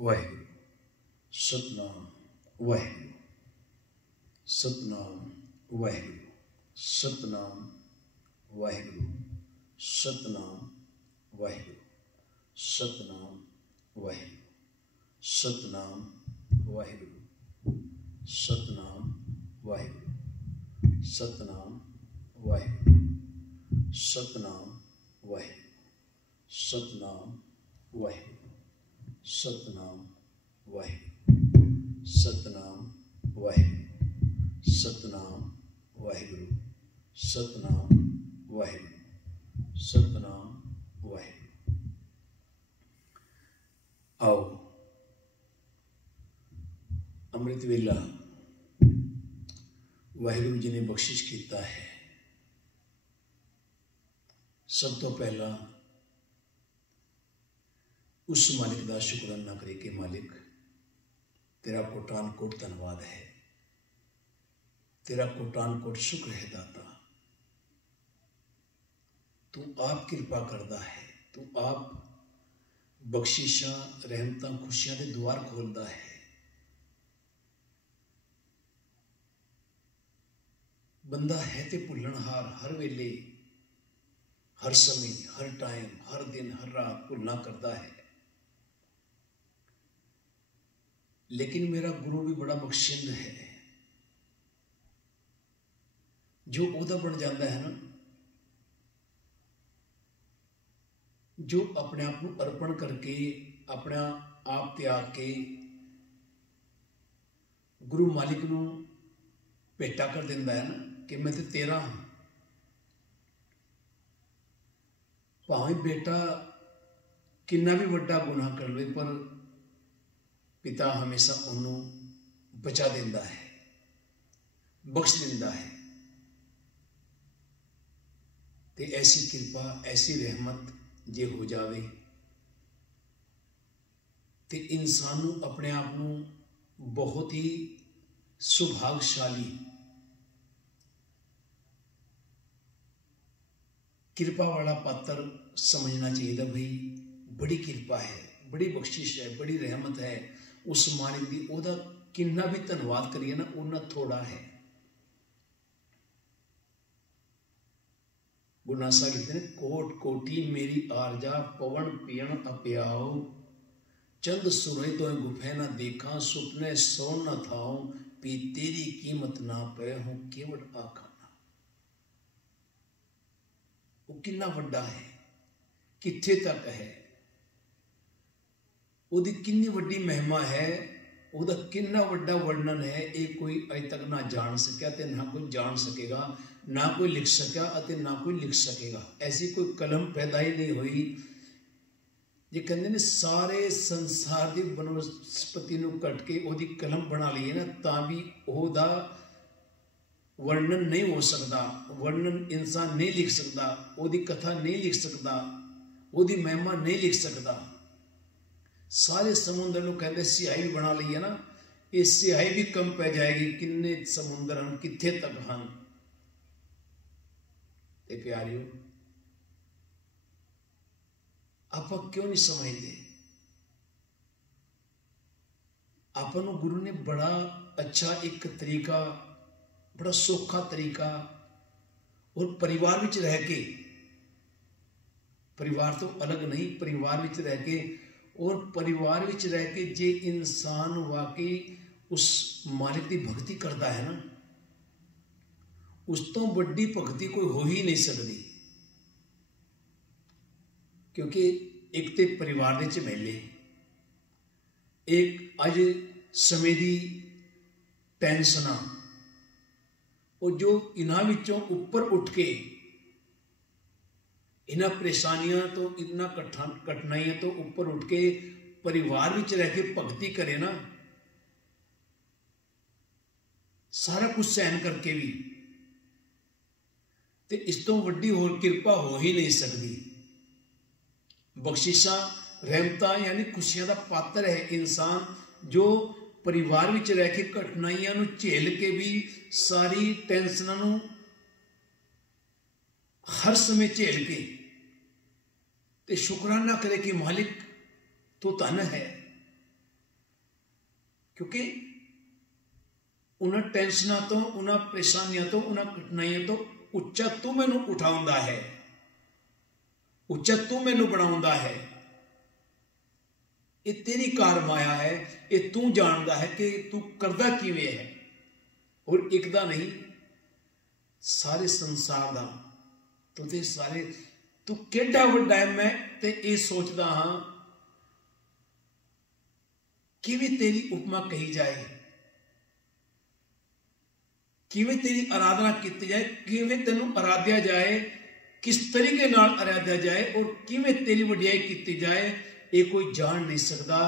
वाहिगुरु सतनाम वाहिगुरु सतनाम वाहिगुरु सतनाम वाहिगुरु सतनाम वाहिगुरु सतनाम वाहिगुरु सतनाम वाहिगुरु सतनाम वाहिगुरु सतनाम वाहिगुरु सतनाम वाहिगुरु सतनाम वाहिगुरु सतनाम वाहिगुरु सतनाम वाहिगुरु सतनाम वाहिगुरु सतनाम वाहिगुरु सतनाम वाहिगुरु। आओ अमृत वेला वाहिगुरु जी ने बख्शिश किया है। सब तो पहला उस मालिक का शुक्राना करे कि मालिक तेरा कोटान कोट धन्यवाद है, तेरा कोटान कोट शुक्र है दाता। तू आप कृपा करदा है, तू आप बख्शिशा रहमतां खुशियां दे द्वार खोलदा है। बंदा है ते भुल्लणहार, हर वेले हर समय हर टाइम हर दिन हर रात भुलना करता है। लेकिन मेरा गुरु भी बड़ा बख्शिंद है, जो ओदा बन जाता है ना, जो अपने आप को अर्पण करके अपना आप त्याग के गुरु मालिक नूं भेटा कर दिंदा है ना कि मैं तो तेरा हूं। भावें बेटा कितना भी वड्डा गुनाह कर ले पर पिता हमेशा उन्होंने बचा देता है, बख्श देता है। ते ऐसी कृपा ऐसी रहमत जे हो जावे ते इंसान अपने आप को बहुत ही सुभागशाली कृपा वाला पात्र समझना चाहिए। भाई बड़ी कृपा है, बड़ी बख्शिश है, बड़ी रहमत है उस मालिक की। ओदा कितना भी धन्यवाद करिए ना उन्ना थोड़ा है। गुरु नानक साहब कहते हैं कोट कोटी मेरी आरजा पवन पियन अप्याओ चंद सुरई तो गुफे ना देखा सुपने सो न थाओ पी तेरी कीमत ना पे हूं केवट आखाना। वो कितना वड्डा है, किथे तक है, ओदी कितनी वड्डी महिमा है, ओदा कितना वड्डा वर्णन है, ये कोई अज तक ना जान सकिया ते ना कोई जान सकेगा, ना कोई लिख सकिया अते ना कोई लिख सकेगा। ऐसी कोई कलम पैदा ही नहीं हुई। ये कहते ने सारे संसार की वनस्पति नूं कट के ओदी कलम बना ली है ना, तां भी ओदा वर्णन नहीं हो सकता, वर्णन इंसान नहीं लिख सकता, ओदी कथा नहीं लिख सकता, ओदी महिमा नहीं लिख सकता। सारे समुद्र को कहते सियाही भी बना ली है ना, ये सियाही भी कम पै जाएगी। किन्ने समुद्र हैं, किथे तक हैं। ते प्यारियों आप क्यों नहीं समझते? आपको गुरु ने बड़ा अच्छा एक तरीका, बड़ा सौखा तरीका और परिवार विच रह के, परिवार तो अलग नहीं, परिवार विच रह के और परिवार विच रह के जे इंसान वाकई उस मालिक की भक्ति करता है ना, उस तो बड़ी भक्ति कोई हो ही नहीं सकती। क्योंकि एक तो परिवार के झमेले, एक अज समय की टेंशना, और जो इन्हां विचों ऊपर उठ के इन्हां परेशानियां तो इतना कठिनाइयां तो ऊपर उठ के परिवार विच रह के भक्ति करे ना, सारा कुछ सहन करके भी, ते इस तो वड्डी होर कृपा हो ही नहीं सकती। बख्शिशा रहमतां यानी खुशियां का पात्र है इंसान, जो परिवार विच रह के कठिनाइयां नूं झेल के भी सारी टेंशनां नूं हर समय झेल के ते शुकराना करे कि मालिक तू धन है, क्योंकि उन्हें टेंशनां तो, उन्हें परेशानियां तो, उन्हें कठिनाइयां तो उच्चा तू मैनू उठाउंदा है, उच्चा तू मैनू बनाउंदा है। ये तेरी कार माया है, ये तू जानदा है कि तू करदा किवें है। और एक दा नहीं, सारे संसार दा तू ते सारे, तू केड़ा वड्डा है। मैं ते ये सोचदा हां किवें तेरी उपमा कही जाए, किवें तेरी आराधना की जाए, किवें तेनू आराध्या जाए, किस तरीके नाल आराध्या जाए और किवें तेरी वडियाई की जाए, ये कोई जान नहीं सकता,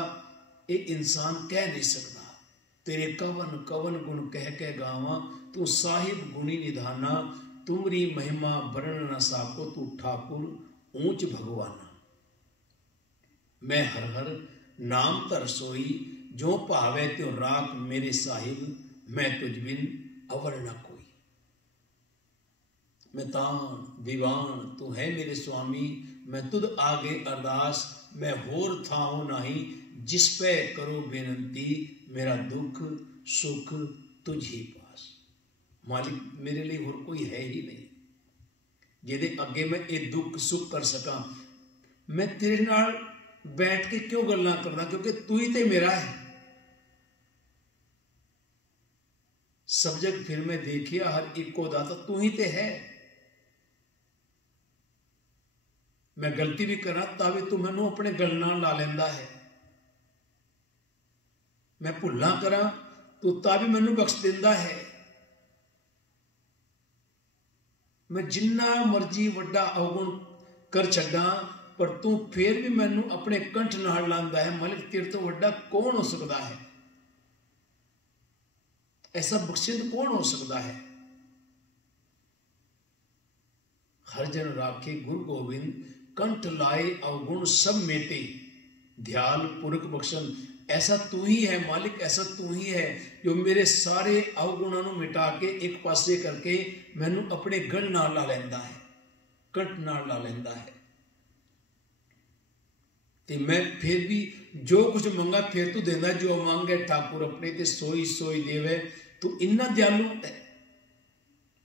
ये इंसान कह नहीं सकता। तेरे कवन कवन गुण कह के गावा, तू साहिब गुणी निधाना, तुमरी महिमा वर्णन न साको, तू ठाकुर ऊंच भगवाना। मैं हर हर नाम तर सोई, जो भावे त्यो राख मेरे साहिब, मैं तुझ बिन अवर न कोई। मैं तान दीवान तू है मेरे स्वामी, मैं तुद आगे अरदास, मैं होर थाऊं नहीं, जिस पे करो बेनती, मेरा दुख सुख तुझ ही पास। मालिक मेरे लिए होर कोई है ही नहीं जिहदे अगे मैं ये दुख सुख कर सका। मैं तेरे नाल बैठ के क्यों गल्लां करदा, क्योंकि तू ही ते मेरा है। सब जग फिर मैं देखिया, हर एक को दाता तू ही ते है। मैं गलती भी करा तां भी तू मैनू अपने गल नाल ला लैंदा है। मैं भुल्ला करा तू तां भी मैनू बख्श दिंदा है। मैं जिन्ना मर्जी वड्डा अवगुण कर छड्डा, पर तू फिर भी मैनू अपने कंठ नाल लांदा है। मालिक तेरे तो वड्डा कौन हो सकता है, ऐसा बख्शिंद कौन हो सकता है। हर जन राखे गुरु गोविंद, कंठ लाए अवगुण सब मेटे, ध्याल पुरख बख्शन। ऐसा तू ही है मालिक, ऐसा तू ही है जो मेरे सारे अवगुणों को मिटा के एक पासे करके मैनू अपने गल नाल ला लैंदा है, कंठ नाल ला लैंदा है। ते मैं फिर भी जो कुछ मंगा फिर तू देंदा, जो मांगे ठाकुर अपने ते सोई सोई देवे। तू इन्ना दयालु है,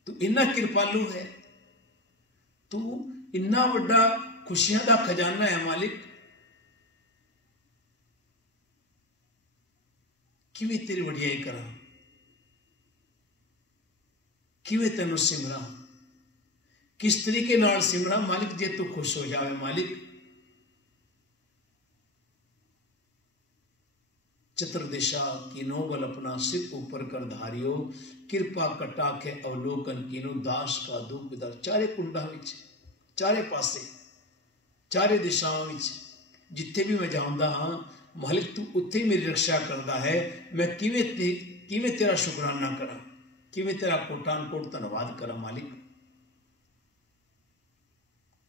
तू इन्ना कृपालु है, तू इन्ना वड्डा खुशियां दा खजाना है मालिक। किवें तेरी वडियाई करा, किवें तेनू सिमरा, किस तरीके नाल सिमरा मालिक जे तू खुश हो जावे। मालिक चतुर्दिशा कीनो बल अपना सिर ऊपर कर धारियो, कृपा कटा के अवलोकन कीनो, दास का दुख विदर। चारे कुंडा विच, चारे पासे, चारे दिशाओं विच जिथे भी मैं जाऊंदा हाँ मालिक तू उत्थे मेरी रक्षा करता है। मैं किवें तेरा शुकराना करा, किवें तेरा कोटान कोट धन्यवाद करा। मालिक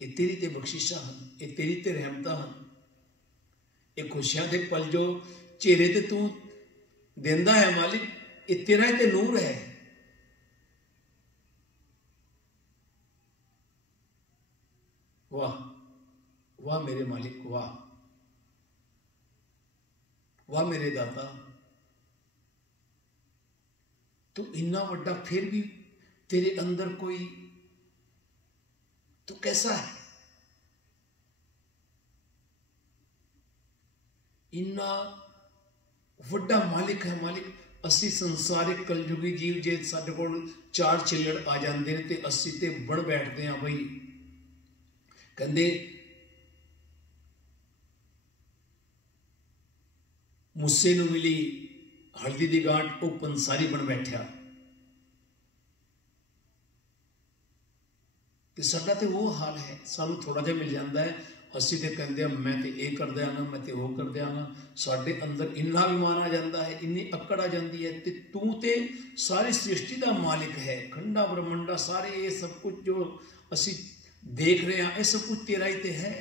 ये तेरी ते बख्शिशा हैं, ये तेरी ते रहमतां हैं, ये खुशियां दे पल जो चेहरे ते तू देंदा है मालिक, ये तेरा ही ते नूर है। वाह वाह मेरे मालिक, वाह वाह मेरे दाता। तू इन्ना वड्डा फिर भी तेरे अंदर कोई, तू कैसा है, इन्ना वड्डा मालिक है। मालिक असी संसारिक कलयुगी जीव जे साडे कोल चार चिल्लड़ आ जाते हैं तो असी ते बण बैठते हैं बई कहंदे मुस्से नूं मिली हल्दी दी गांठ, वो पंसारी बन बैठा। ते साडा ते वो हाल है, सानू थोड़ा जिहा मिल जाता है, असी तो कहते हैं मैं तो ये कर दियाँगा, मैं तो वो कर दियाँगा। साडे अंदर इन्ना अभिमान आ जाता है, इन्नी अकड़ आ जाती है। ते तू ते सारी सृष्टि का मालिक है, खंडा ब्रह्मंडा सारे ये सब कुछ जो असी देख रहे हैं, ये सब कुछ तेरा ही ते है।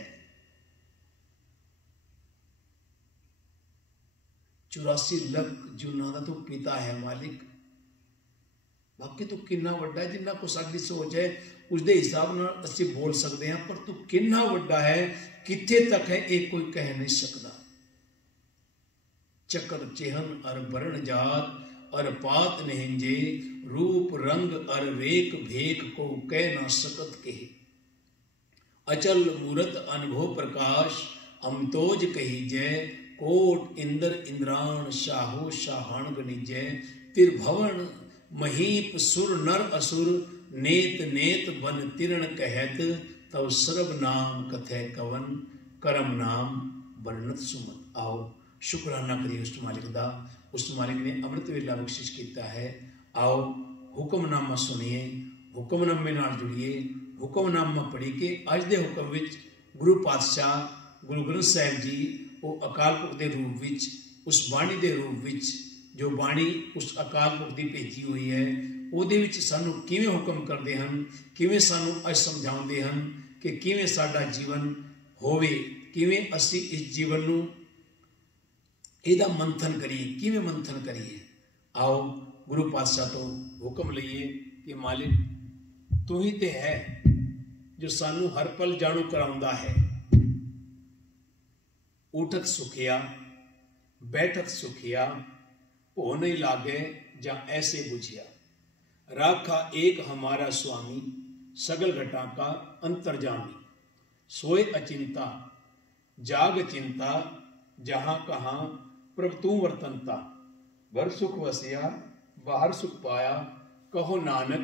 84 लाख जूना का तू पिता है मालिक। बाकी तू किन्ना वड्डा है, जिन्ना को साडी सोच है उसके हिसाब नाल असी बोल सकते हैं, पर तू किन्ना वड्डा है, कित्थे तक है, ये कोई कह नहीं सकता। चक्र चेहन अर वर्ण जात, अर पात नहिंजे, रूप रंग अर रेख भेक को कह न सकत के। अचल मूरत अनुभव प्रकाश, अमतोज कही जय, कोट इंद्र इंद्राण शाहो शाहान गणिजय। त्रिभवन महीप सुर नर असुर, नेत नेत बन तिरण कहत, तव सर्व नाम कथय कवन, करम नाम वर्णत सुमत। आओ शुक्राना करिए उस मालिक दा, उस मालिक ने अमृत वेला बख्शिश किया है। आओ हुक्मनामा सुनिए, हुक्मनामे नाल जुड़िए, हुक्मनामा पढ़ी के अज दे हुक्म विच गुरु पातशाह गुरु ग्रंथ साहिब जी वो अकाल पुरख के रूप विच, उस बाणी के रूप विच, जो बाणी उस अकाल पुरख की भेजी हुई है, ਉਹਦੇ ਵਿੱਚ ਸਾਨੂੰ ਕਿਵੇਂ ਹੁਕਮ ਕਰਦੇ ਹਨ, ਕਿਵੇਂ ਸਾਨੂੰ ਅੱਜ ਸਮਝਾਉਂਦੇ ਹਨ ਕਿ ਕਿਵੇਂ ਸਾਡਾ ਜੀਵਨ ਹੋਵੇ, ਕਿਵੇਂ ਅਸੀਂ ਇਸ ਜੀਵਨ ਨੂੰ ਇਹਦਾ ਮੰਥਨ ਕਰੀਏ, ਕਿਵੇਂ ਮੰਥਨ ਕਰੀਏ। आओ गुरु पातशाह तो हुक्म लईए कि मालिक तू ही ते है जो सानू हर पल जाणू कराउंदा है। उठत सुखिया बैठत सुखिया, हो नहीं लागे जा ऐसे बुझिया। राखा एक हमारा स्वामी, सगल घटा का अंतर्जामी। सोए अचिंता जाग चिंता, जहां कहां प्रभ तू वर्तनता। घर सुख वसिया बाहर सुख पाया, कहो नानक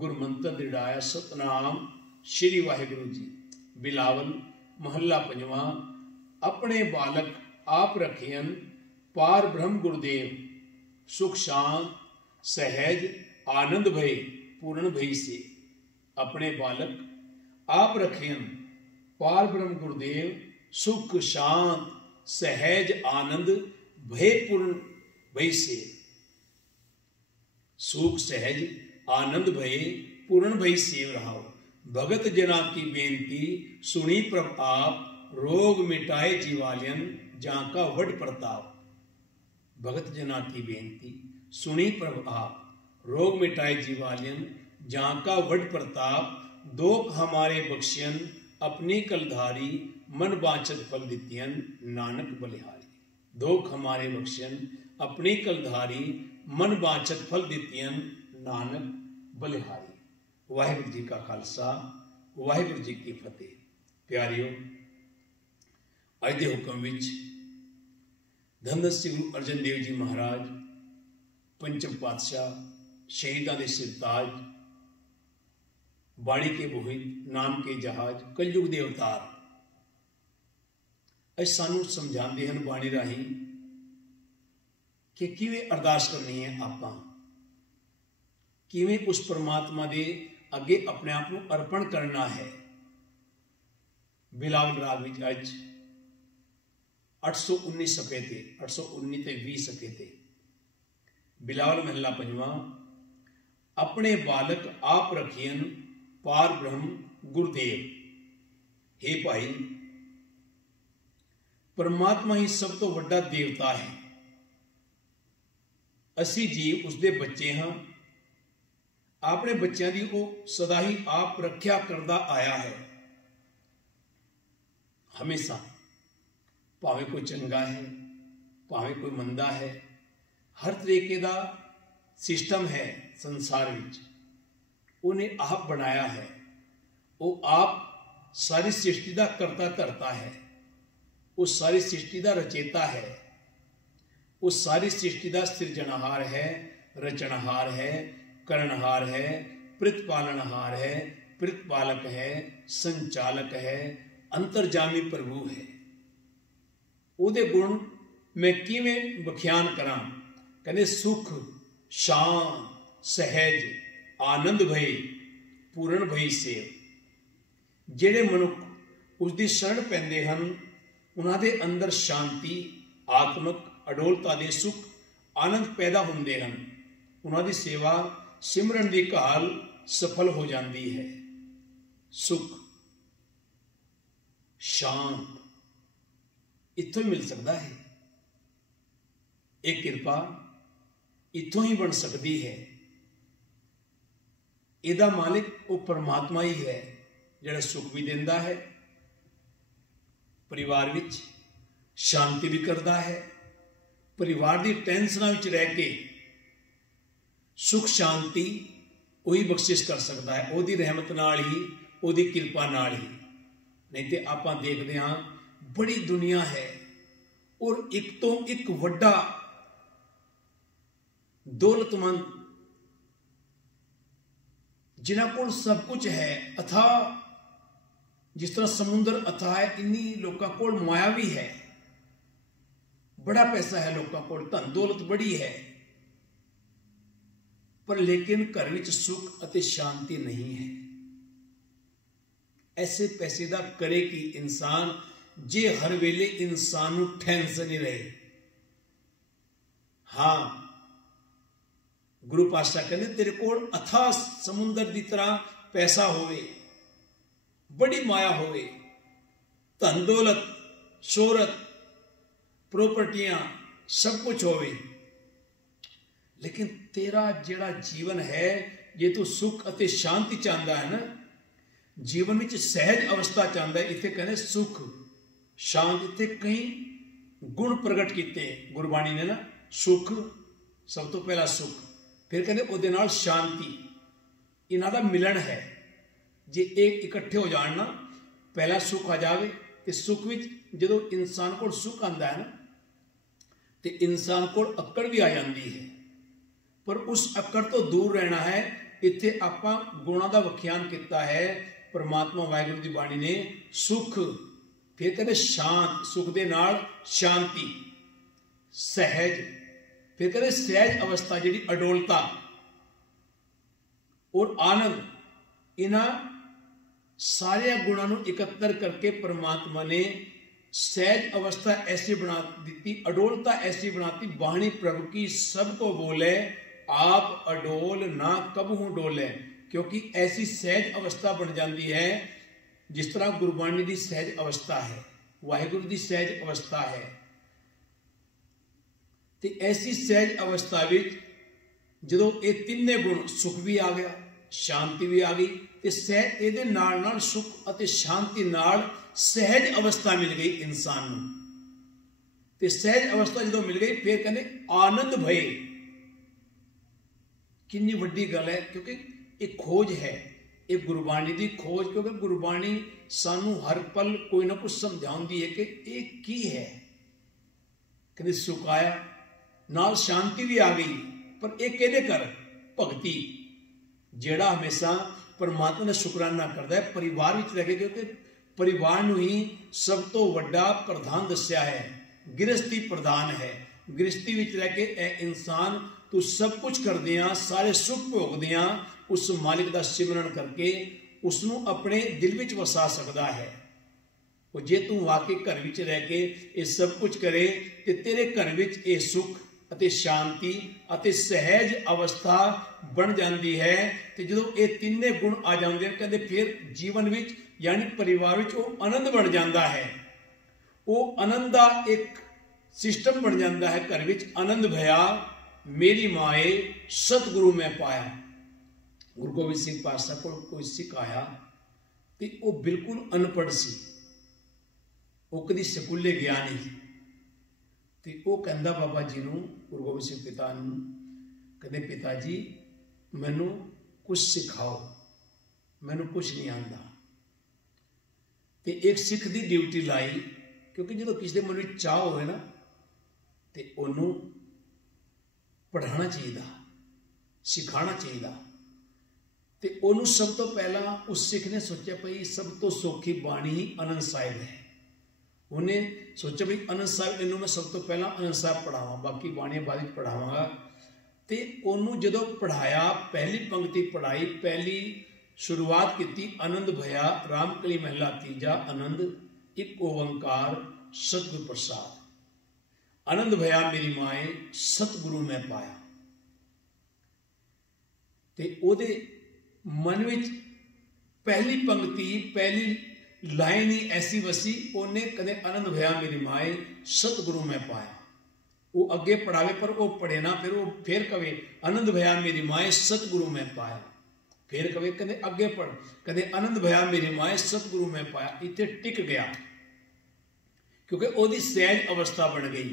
गुरमंत्र दृढ़ाया। सतनाम श्री वाहिगुरु जी। बिलावल महला पंजवा। अपने बालक आप रखियन, पार ब्रह्म गुरुदेव। सुख शांत सहज आनंद भय, पूर्ण भय से। अपने बालक आप रखियन, पार ब्रह्म गुरुदेव। सुख शांत सहज आनंद भय पूर्ण भय से। सुख सहज आनंद भय पूर्ण भय से रहाओ। भगत जना की बेनती सुनी प्रभ आप, रोग मिटाए जीवालियन जाका वड प्रताप। भगत जना की बेनती सुनी प्रभ आप, रोग मिटाए जीवालियन जाका वड प्रताप। दोख हमारे बख्शियन अपनी कलधारी, मन बांचत फल दितियन नानक बलिहारी। दोख हमारे बख्शियन अपनी कलधारी, मन बांचत फल दितियन नानक बलिहारी। वाहिगुरु जी का खालसा, वाहिगुरु जी की फतेह। प्यारियो, अज दे हुक्म विच धन श्री गुरु अर्जन देव जी महाराज, पंचम पातशाह, शहीदां दे सिरताज, बाणी के बोहित, नाम के जहाज, कलयुग दे अवतार, अज सानू समझाते हैं बाणी राही कि किवें अरदास करनी है, आपां किवें उस परमात्मा दे अगे अपने आप को अर्पण करना है। बिलावल राग विच अज 819 सफे ते 819 ते 20 सफे ते। बिलावल महला पंजवा। अपने बालक आप रखियन, पार ब्रह्म गुरुदेव। हे भाई, परमात्मा ही सब तो वड्डा देवता है। असी जीव उसके बच्चे हाँ। अपने बच्चों की वो सदा ही आप रख्या करता आया है। हमेशा भावे कोई चंगा है, भावे कोई मंदा है, हर तरीके का सिस्टम है संसार विच। उन्हें आप बनाया है, वो आप सारी सृष्टि का करता धरता है, उस सारी सृष्टि का रचेता है, उस सारी सृष्टि का सृजनहार है, रचनहार है, करणहार है, प्रतिपालनहार है, प्रतिपालक है, संचालक है, अंतर्जामी प्रभु है। उहदे गुण मैं किवें बख्यान करां? कहते सुख शांत सहज आनंद भय पूर्ण भय से। जिहड़े मनुख उसकी शरण पैंदे हन, उन्हां दे अंदर शांति, आत्मक अडोलता दे सुख आनंद पैदा होंदे हन। उन्हां दी सेवा सिमरन दी घाल सफल हो जाती है। सुख शांत इत्थों ही मिल सकता है। एक कृपा इत्थों ही बन सकती है। इहदा मालिक वो परमात्मा ही है, जिहड़ा सुख भी देंदा है, परिवार विच शांति भी करता है, परिवार की टेंशनां विच रह के सुख शांति वही बख्शिश कर सकता है, ਉਹਦੀ रहमत नाल ही, ਉਹਦੀ किरपा नाल ही। नहीं तो आपां देखते हाँ बड़ी दुनिया है और एक तो एक वड्डा दौलतमंद जिन्हां कोल सब कुछ है, अथाह जिस तरह समुद्र अथाह है, इन्हीं लोगों कोल माया भी है, बड़ा पैसा है लोगों कोल, धन दौलत बड़ी है, पर लेकिन घर विच सुख अते शांति नहीं है। ऐसे पैसे दा करे कि इंसान जे हर वेले इंसान नूं टेंशन ही रहे। हाँ, गुरु पातशाह कहते तेरे कोल अथाह समुद्र की तरह पैसा होवे, बड़ी माया होवे, धन दौलत शोहरत प्रॉपर्टियां सब कुछ होवे, लेकिन तेरा जिहड़ा जीवन है, जे तू सुख अते शांति चाहता है ना, जीवन में सहज अवस्था चाहता है, इत्थे कहते सुख शांति, इत्थे कई गुण प्रगट किए गुरबाणी ने ना। सुख सब तो पहला सुख, फिर कहते उहदे नाल शांति, इन्हां दा मिलन है। जे एक इकट्ठे हो जाण ना, पहला सुख आ जाए तो सुख विच जदों इंसान को सुख आंदा है ना, तो इंसान को अक्कड़ भी आ जाती है, पर उस अक्कड़ तो दूर रहना है। इत्थे आपां गुणां दा व्याख्यान किया है परमात्मा वाहिगुरू की बाणी ने। सुख, फिर कहते शांत, सुख दे नाल शांति, सहज, फिर कहते सहज अवस्था जिहड़ी अडोलता और आनंद, इन्हां सारे गुणां नूं इकत्तर करके परमात्मा ने सहज अवस्था ऐसी बना दी, अडोलता ऐसी बनाती। बाणी प्रभु की सबको बोले, आप अडोल ना कबहू डोले, क्योंकि ऐसी सहज अवस्था बन जाती है जिस तरह गुरबाणी की सहज अवस्था है, वाहिगुरू की सहज अवस्था है। तो ऐसी सहज अवस्था विच जदों ये तीने गुण, सुख भी आ गया, शांति भी आ गई, तो सहज इहदे नाल नाल सुख अते शांति नाल सहज अवस्था मिल गई इंसान नूं। ते सहज अवस्था जदों मिल गई, फिर कहते आनंद भये। कितनी वड्डी गल है, क्योंकि एक खोज है, एक गुरबाणी की खोज, क्योंकि गुरबाणी सानू हर पल कोई ना कुछ समझाती है कि एक की है। कहते सुख आया, नाल शांति भी आ गई, पर एक कहने कर भगती, जेड़ा हमेशा परमात्मा ने शुकराना करता है परिवार विच रह के, क्योंकि परिवार नूं ही सब तो वड्डा प्रधान दस्या है, गृहस्थी प्रधान है। गृहस्थी विच रह के इंसान तू सब कुछ करदियां, सारे सुख भोगदियां, उस मालिक का सिमरन करके उसनूं अपने दिल विच वसा सकता है। और जे तू वाकई घर विच रह के ये सब कुछ करे, तो तेरे घर विच ये सुख अते शांति अते सहज अवस्था बन जाती है। तो जो ये तीने गुण आ जाते हैं, कहते फिर जीवन विच यानी परिवार विच वो आनंद बन जाता है। वो आनंद का एक सिस्टम बन जाता है। घर विच आनंद भया मेरी माए सतगुरु में पाया। गुरु गोबिंद सिंह पातशाह को कोई सिख आया तो वो बिल्कुल अनपढ़ सी, वो कभी स्कूले गया नहीं। तो वो कहता बाबा जी नूं, गुरु गोबिंद सिंह पिता नूं, कहते पिता जी मैनू कुछ सिखाओ, मैनू कुछ नहीं आता। तो एक सिख की ड्यूटी लाई, क्योंकि जो किसी के मन में चाह हो ना, तो उन्होंने पढ़ाना चाहिए, सिखाना चाहिए। तो उन्होंने सब तो पहला उस सिख ने सोचा भाई सब तो सौखी बाणी ही आनंद साहिब है। उन्हें सोचा भाई आनंद साहिब इन्हों मैं सब तो पहला आनंद साहिब पढ़ावा, बाकी बाणियां बाद में पढ़ावांगा। तो उन्होंने जदों पढ़ाया, पहली पंक्ति पढ़ाई, पहली शुरुआत की आनंद भया रामकली महला तीजा आनंद एक ओंकार सतगुरु प्रसाद। आनंद भया मेरी माए सतगुरु में पाया। तो ओदे मन में पहली पंक्ति पहली लाइन ही ऐसी वसी, उन्हें कदे आनंद भया मेरी माए सतगुरु में पाया। वो अगे पढ़ावे पर वो पढ़े ना, फिर वो फिर कवे आनंद भया मेरी माए सतगुरु में पाया, फिर कवे कदे अगे पढ़, कदे आनंद भया मेरी माए सतगुरु में पाया। इतने टिक गया क्योंकि ओदी सहज अवस्था बन गई।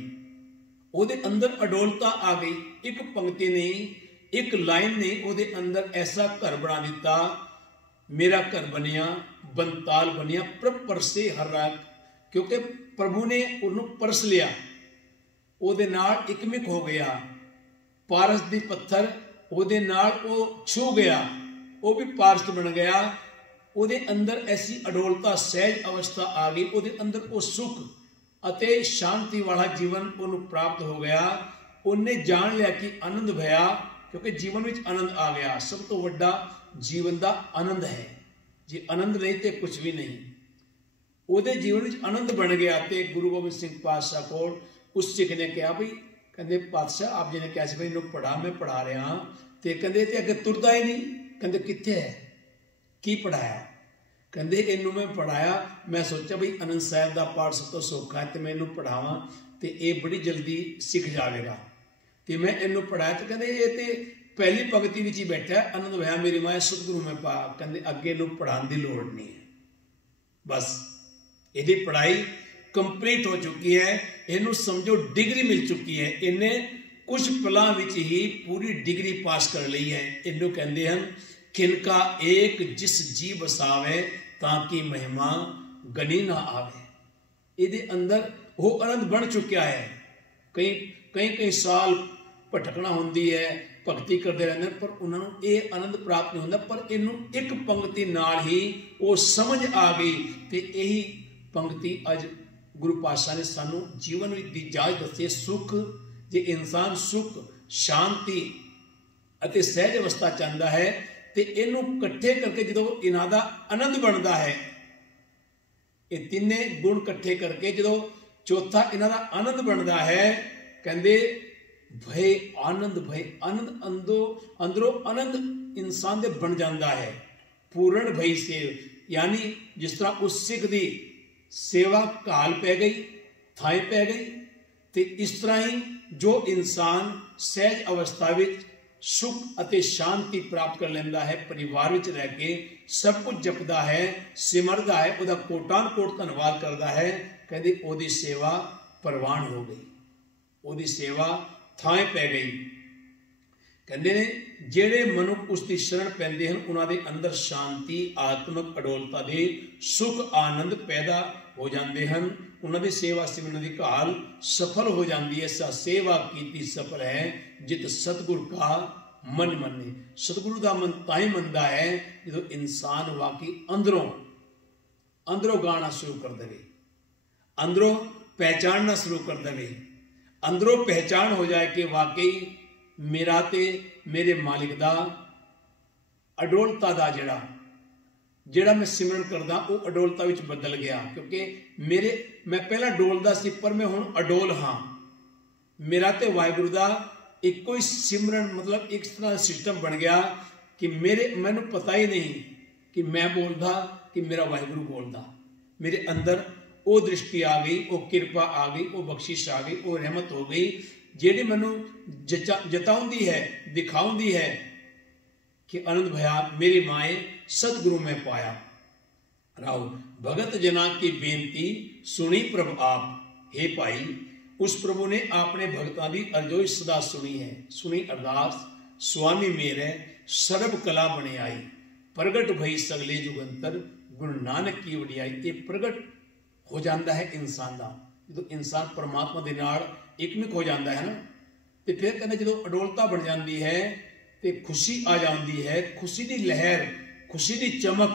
ਉਹਦੇ ਅੰਦਰ ਅਡੋਲਤਾ ਆ ਗਈ। ਇੱਕ ਪੰਕਤੀ ਨੇ, ਇੱਕ ਲਾਈਨ ਨੇ ਉਹਦੇ ਅੰਦਰ ਐਸਾ ਘਰ ਬਣਾ ਦਿੱਤਾ, ਮੇਰਾ ਘਰ ਬਣਿਆ, ਬੰਤਾਲ ਬਣਿਆ ਪ੍ਰਭ ਪਰਸੇ ਹਰ ਰਾਗ। ਕਿਉਂਕਿ ਪ੍ਰਭੂ ਨੇ ਉਹਨੂੰ ਪਰਸ ਲਿਆ, ਉਹਦੇ ਨਾਲ ਇਕਮਿਕ ਹੋ ਗਿਆ। ਪਾਰਸ ਦੀ ਪੱਥਰ ਉਹਦੇ ਨਾਲ ਉਹ ਛੂ ਗਿਆ, ਉਹ ਵੀ ਪਾਰਸ ਬਣ ਗਿਆ। ਉਹਦੇ ਅੰਦਰ ਐਸੀ ਅਡੋਲਤਾ, ਸਹਿਜ ਅਵਸਥਾ ਆ ਗਈ, ਉਹਦੇ ਅੰਦਰ ਉਹ ਸੁਖ ਅਤੇ ਸ਼ਾਂਤੀ ਵਾਲਾ ਜੀਵਨ ਉਹਨੂੰ ਪ੍ਰਾਪਤ ਹੋ ਗਿਆ। ਉਹਨੇ ਜਾਣ ਲਿਆ ਕਿ ਆਨੰਦ ਭਇਆ, ਕਿਉਂਕਿ ਜੀਵਨ ਵਿੱਚ ਆਨੰਦ ਆ ਗਿਆ। ਸਭ ਤੋਂ ਵੱਡਾ ਜੀਵਨ ਦਾ ਆਨੰਦ ਹੈ। ਜੇ ਆਨੰਦ ਨਹੀਂ ਤੇ ਕੁਝ ਵੀ ਨਹੀਂ। ਉਹਦੇ ਜੀਵਨ ਵਿੱਚ ਆਨੰਦ ਬਣ ਗਿਆ। ਤੇ ਗੁਰੂ ਗੋਬਿੰਦ ਸਿੰਘ ਪਾਤਸ਼ਾਹ ਕੋਲ ਉਸ ਸਿੱਖ ਨੇ ਕਿਹਾ ਬਈ, ਕਹਿੰਦੇ ਪਾਤਸ਼ਾਹ ਆਪ ਜੀ ਨੇ ਕਿਹਾ ਸੀ ਬਈ ਇਹਨੂੰ ਪੜ੍ਹਾ, ਮੈਂ ਪੜ੍ਹਾ ਰਿਹਾ। ਤੇ ਕਹਿੰਦੇ ਤੇ ਅੱਗੇ ਤੁਰਦਾ ਹੀ ਨਹੀਂ। ਕਹਿੰਦੇ ਕਿੱਥੇ ਹੈ, ਕੀ ਪੜ੍ਹਾਇਆ? ਕਹਿੰਦੇ ਇਹਨੂੰ ਮੈਂ ਪੜ੍ਹਾਇਆ, ਮੈਂ ਸੋਚਿਆ ਬਈ ਆਨੰਦ ਸਾਹਿਬ ਦਾ ਪਾਠ ਸਭ ਤੋਂ ਸੌਖਾ ਹੈ ਤੇ ਮੈਂ ਇਹਨੂੰ ਪੜ੍ਹਾਵਾਂ ਤੇ ਇਹ ਬੜੀ ਜਲਦੀ ਸਿੱਖ ਜਾਵੇਗਾ। ਤੇ ਮੈਂ ਇਹਨੂੰ ਪੜ੍ਹਾਇਆ ਤੇ ਕਹਿੰਦੇ ਇਹ ਤੇ ਪਹਿਲੀ ਪੰਕਤੀ ਵਿੱਚ ਹੀ ਬੈਠਾ, ਆਨੰਦ ਭਇਆ ਮੇਰੀ ਮਾਏ ਸਤਿਗੁਰੂ ਮੈਂ ਪਾ। ਕਹਿੰਦੇ ਅੱਗੇ ਇਹਨੂੰ ਪੜ੍ਹਾਉਣ ਦੀ ਲੋੜ ਨਹੀਂ ਹੈ, ਬਸ ਇਹਦੀ ਪੜ੍ਹਾਈ ਕੰਪਲੀਟ ਹੋ ਚੁੱਕੀ ਹੈ। ਇਹਨੂੰ ਸਮਝੋ ਡਿਗਰੀ ਮਿਲ ਚੁੱਕੀ ਹੈ। ਇਹਨੇ ਕੁਝ ਪਲਾਂ ਵਿੱਚ ਹੀ ਪੂਰੀ ਡਿਗਰੀ ਪਾਸ ਕਰ ਲਈ ਹੈ। ਇਹਨੂੰ ਕਹਿੰਦੇ ਹਨ ਕਿਨਕਾ ਏਕ ਜਿਸ ਜੀ ਵਸਾਵੇ ਤਾਂ ਕਿ ਮਹਿਮਾ ਗਨੀ ਨਾ ਆਵੇ। ਇਹਦੇ ਅੰਦਰ ਉਹ ਆਨੰਦ ਬਣ ਚੁੱਕਿਆ ਹੈ। ਕਈ ਸਾਲ ਭਟਕਣਾ ਹੁੰਦੀ ਹੈ, ਭਗਤੀ ਕਰਦੇ ਰਹਿੰਦੇ, ਪਰ ਉਹਨਾਂ ਨੂੰ ਇਹ ਆਨੰਦ ਪ੍ਰਾਪਤ ਨਹੀਂ ਹੁੰਦਾ। ਪਰ ਇਹਨੂੰ ਇੱਕ ਪੰਕਤੀ ਨਾਲ ਹੀ ਉਹ ਸਮਝ ਆ ਗਈ। ਤੇ ਇਹੀ ਪੰਕਤੀ ਅੱਜ ਗੁਰੂ ਪਾਤਸ਼ਾਹ ਨੇ ਸਾਨੂੰ ਜੀਵਨ ਵਿੱਚ ਦੀ ਜਾਚ ਦੱਸੀ। ਸੁਖ, ਜੇ ਇਨਸਾਨ ਸੁਖ, ਸ਼ਾਂਤੀ ਅਤੇ ਸਹਿਜ ਅਵਸਥਾ ਚਾਹੁੰਦਾ ਹੈ ਤੇ ਇਹਨੂੰ ਇਕੱਠੇ ਕਰਕੇ ਜਦੋਂ ਇਹਨਾਂ ਦਾ ਆਨੰਦ ਬਣਦਾ ਹੈ, ਇਹ ਤਿੰਨੇ ਗੁਣ ਇਕੱਠੇ ਕਰਕੇ ਜਦੋਂ ਚੌਥਾ ਇਹਨਾਂ ਦਾ ਆਨੰਦ ਬਣਦਾ ਹੈ, ਕਹਿੰਦੇ ਭਏ ਆਨੰਦ, ਭਏ ਆਨੰਦ ਅੰਦਰੋਂ ਆਨੰਦ ਇਨਸਾਨ ਦੇ ਬਣ ਜਾਂਦਾ ਹੈ। ਪੂਰਨ ਭਈ ਸੇਵ, ਯਾਨੀ ਜਿਸ ਤਰ੍ਹਾਂ ਉਸ ਸਿੱਖ ਦੀ ਸੇਵਾ ਘਾਲ ਪੈ ਗਈ, ਥਾਂ ਪੈ ਗਈ, ਤੇ ਇਸ ਤਰ੍ਹਾਂ ਹੀ ਜੋ ਇਨਸਾਨ ਸਹਿਜ ਅਵਸਥਾ ਵਿੱਚ ਸੁਖ ਅਤੇ ਸ਼ਾਂਤੀ ਪ੍ਰਾਪਤ ਕਰ ਲੈਂਦਾ ਹੈ, ਪਰਿਵਾਰ ਵਿੱਚ ਰਹਿ ਕੇ ਸਭ ਕੁਝ ਜਪਦਾ ਹੈ, ਸਿਮਰਦਾ ਹੈ, ਉਹਦਾ ਕੋਟਾਨ ਕੋਟ ਧੰਨਵਾਦ ਕਰਦਾ ਹੈ, ਕਹਿੰਦੇ ਉਹਦੀ ਸੇਵਾ ਪ੍ਰਵਾਨ ਹੋ ਗਈ, ਉਹਦੀ ਸੇਵਾ ਥਾਂ ਪੈ ਗਈ। ਕਹਿੰਦੇ ਨੇ ਜਿਹੜੇ ਮਨੁੱਖ ਉਸ ਦੀ ਸ਼ਰਨ ਪੈਂਦੇ ਹਨ ਉਹਨਾਂ ਦੇ ਅੰਦਰ ਸ਼ਾਂਤੀ, ਆਤਮਿਕ ਅਡੋਲਤਾ ਦੇ ਸੁਖ ਆਨੰਦ ਪੈਦਾ ਹੋ ਜਾਂਦੇ ਹਨ। ਉਹਨਾਂ ਦੀ ਸੇਵਾ ਸਿਮਰਨ ਦੀ ਘਾਲ ਸਫਲ ਹੋ ਜਾਂਦੀ ਹੈ। ਸੇਵਾ ਕੀਤੀ ਸਫਲ ਹੈ ਜਿਤ ਸਤਿਗੁਰ ਕਾ ਮਨ ਮੰਨੇ। ਸਤਿਗੁਰੂ ਦਾ ਮਨ ਤਾਂ ਹੀ ਮੰਨਦਾ ਹੈ ਜਦੋਂ ਇਨਸਾਨ ਵਾਕਈ ਅੰਦਰੋਂ ਗਾਣਾ ਸ਼ੁਰੂ ਕਰ ਦੇਵੇ, ਅੰਦਰੋਂ ਪਹਿਚਾਨਣਾ ਸ਼ੁਰੂ ਕਰ ਦੇਵੇ, ਅੰਦਰੋਂ ਪਹਿਚਾਨ ਹੋ ਜਾਏ ਕਿ ਵਾਕਈ ਮੇਰਾ ਤੇ ਮੇਰੇ ਮਾਲਿਕ ਦਾ ਅਡੋਲਤਾ ਦਾ ਜਿਹੜਾ ਮੈਂ ਸਿਮਰਨ ਕਰਦਾ ਉਹ ਅਡੋਲਤਾ ਵਿੱਚ ਬਦਲ ਗਿਆ। ਕਿਉਂਕਿ ਮੈਂ ਪਹਿਲਾਂ ਡੋਲਦਾ ਸੀ ਪਰ ਮੈਂ ਹੁਣ ਅਡੋਲ ਹਾਂ। ਮੇਰਾ ਤੇ ਵਾਹਿਗੁਰੂ ਦਾ ਇੱਕੋ ਹੀ ਸਿਮਰਨ, ਮਤਲਬ ਇੱਕ ਤਰ੍ਹਾਂ ਸਿਸਟਮ ਬਣ ਗਿਆ ਕਿ ਮੈਨੂੰ ਪਤਾ ਹੀ ਨਹੀਂ ਕਿ ਮੈਂ ਬੋਲਦਾ ਕਿ ਮੇਰਾ ਵਾਹਿਗੁਰੂ ਬੋਲਦਾ। ਮੇਰੇ ਅੰਦਰ ਉਹ ਦ੍ਰਿਸ਼ਟੀ ਆ ਗਈ, ਉਹ ਕਿਰਪਾ ਆ ਗਈ, ਉਹ ਬਖਸ਼ਿਸ਼ ਆ ਗਈ, ਉਹ ਰਹਿਮਤ ਹੋ ਗਈ ਜਿਹੜੀ ਮੈਨੂੰ ਜਤਾਉਂਦੀ ਹੈ, ਦਿਖਾਉਂਦੀ ਹੈ ਕਿ ਆਨੰਦ ਭਇਆ ਮੇਰੀ ਮਾਏ सतगुरु में पाया। राव भगत जना की बेनती सुनी प्रभु आप, हे भाई उस प्रभु ने आपने भगतां दी अरजोई सदा सुनी है। सुनी अरदास स्वामी मेरे सर्व कला बने आई, प्रगट भई सगले जुगंतर गुरु नानक की वडियाई। ये प्रगट हो जाता है इंसान का जो इंसान परमात्मा के नाल एकमिक हो जाता है ना। तो फिर कहते जो अडोलता बन जाती है तो खुशी आ जाती है, खुशी की लहर, खुशी की चमक,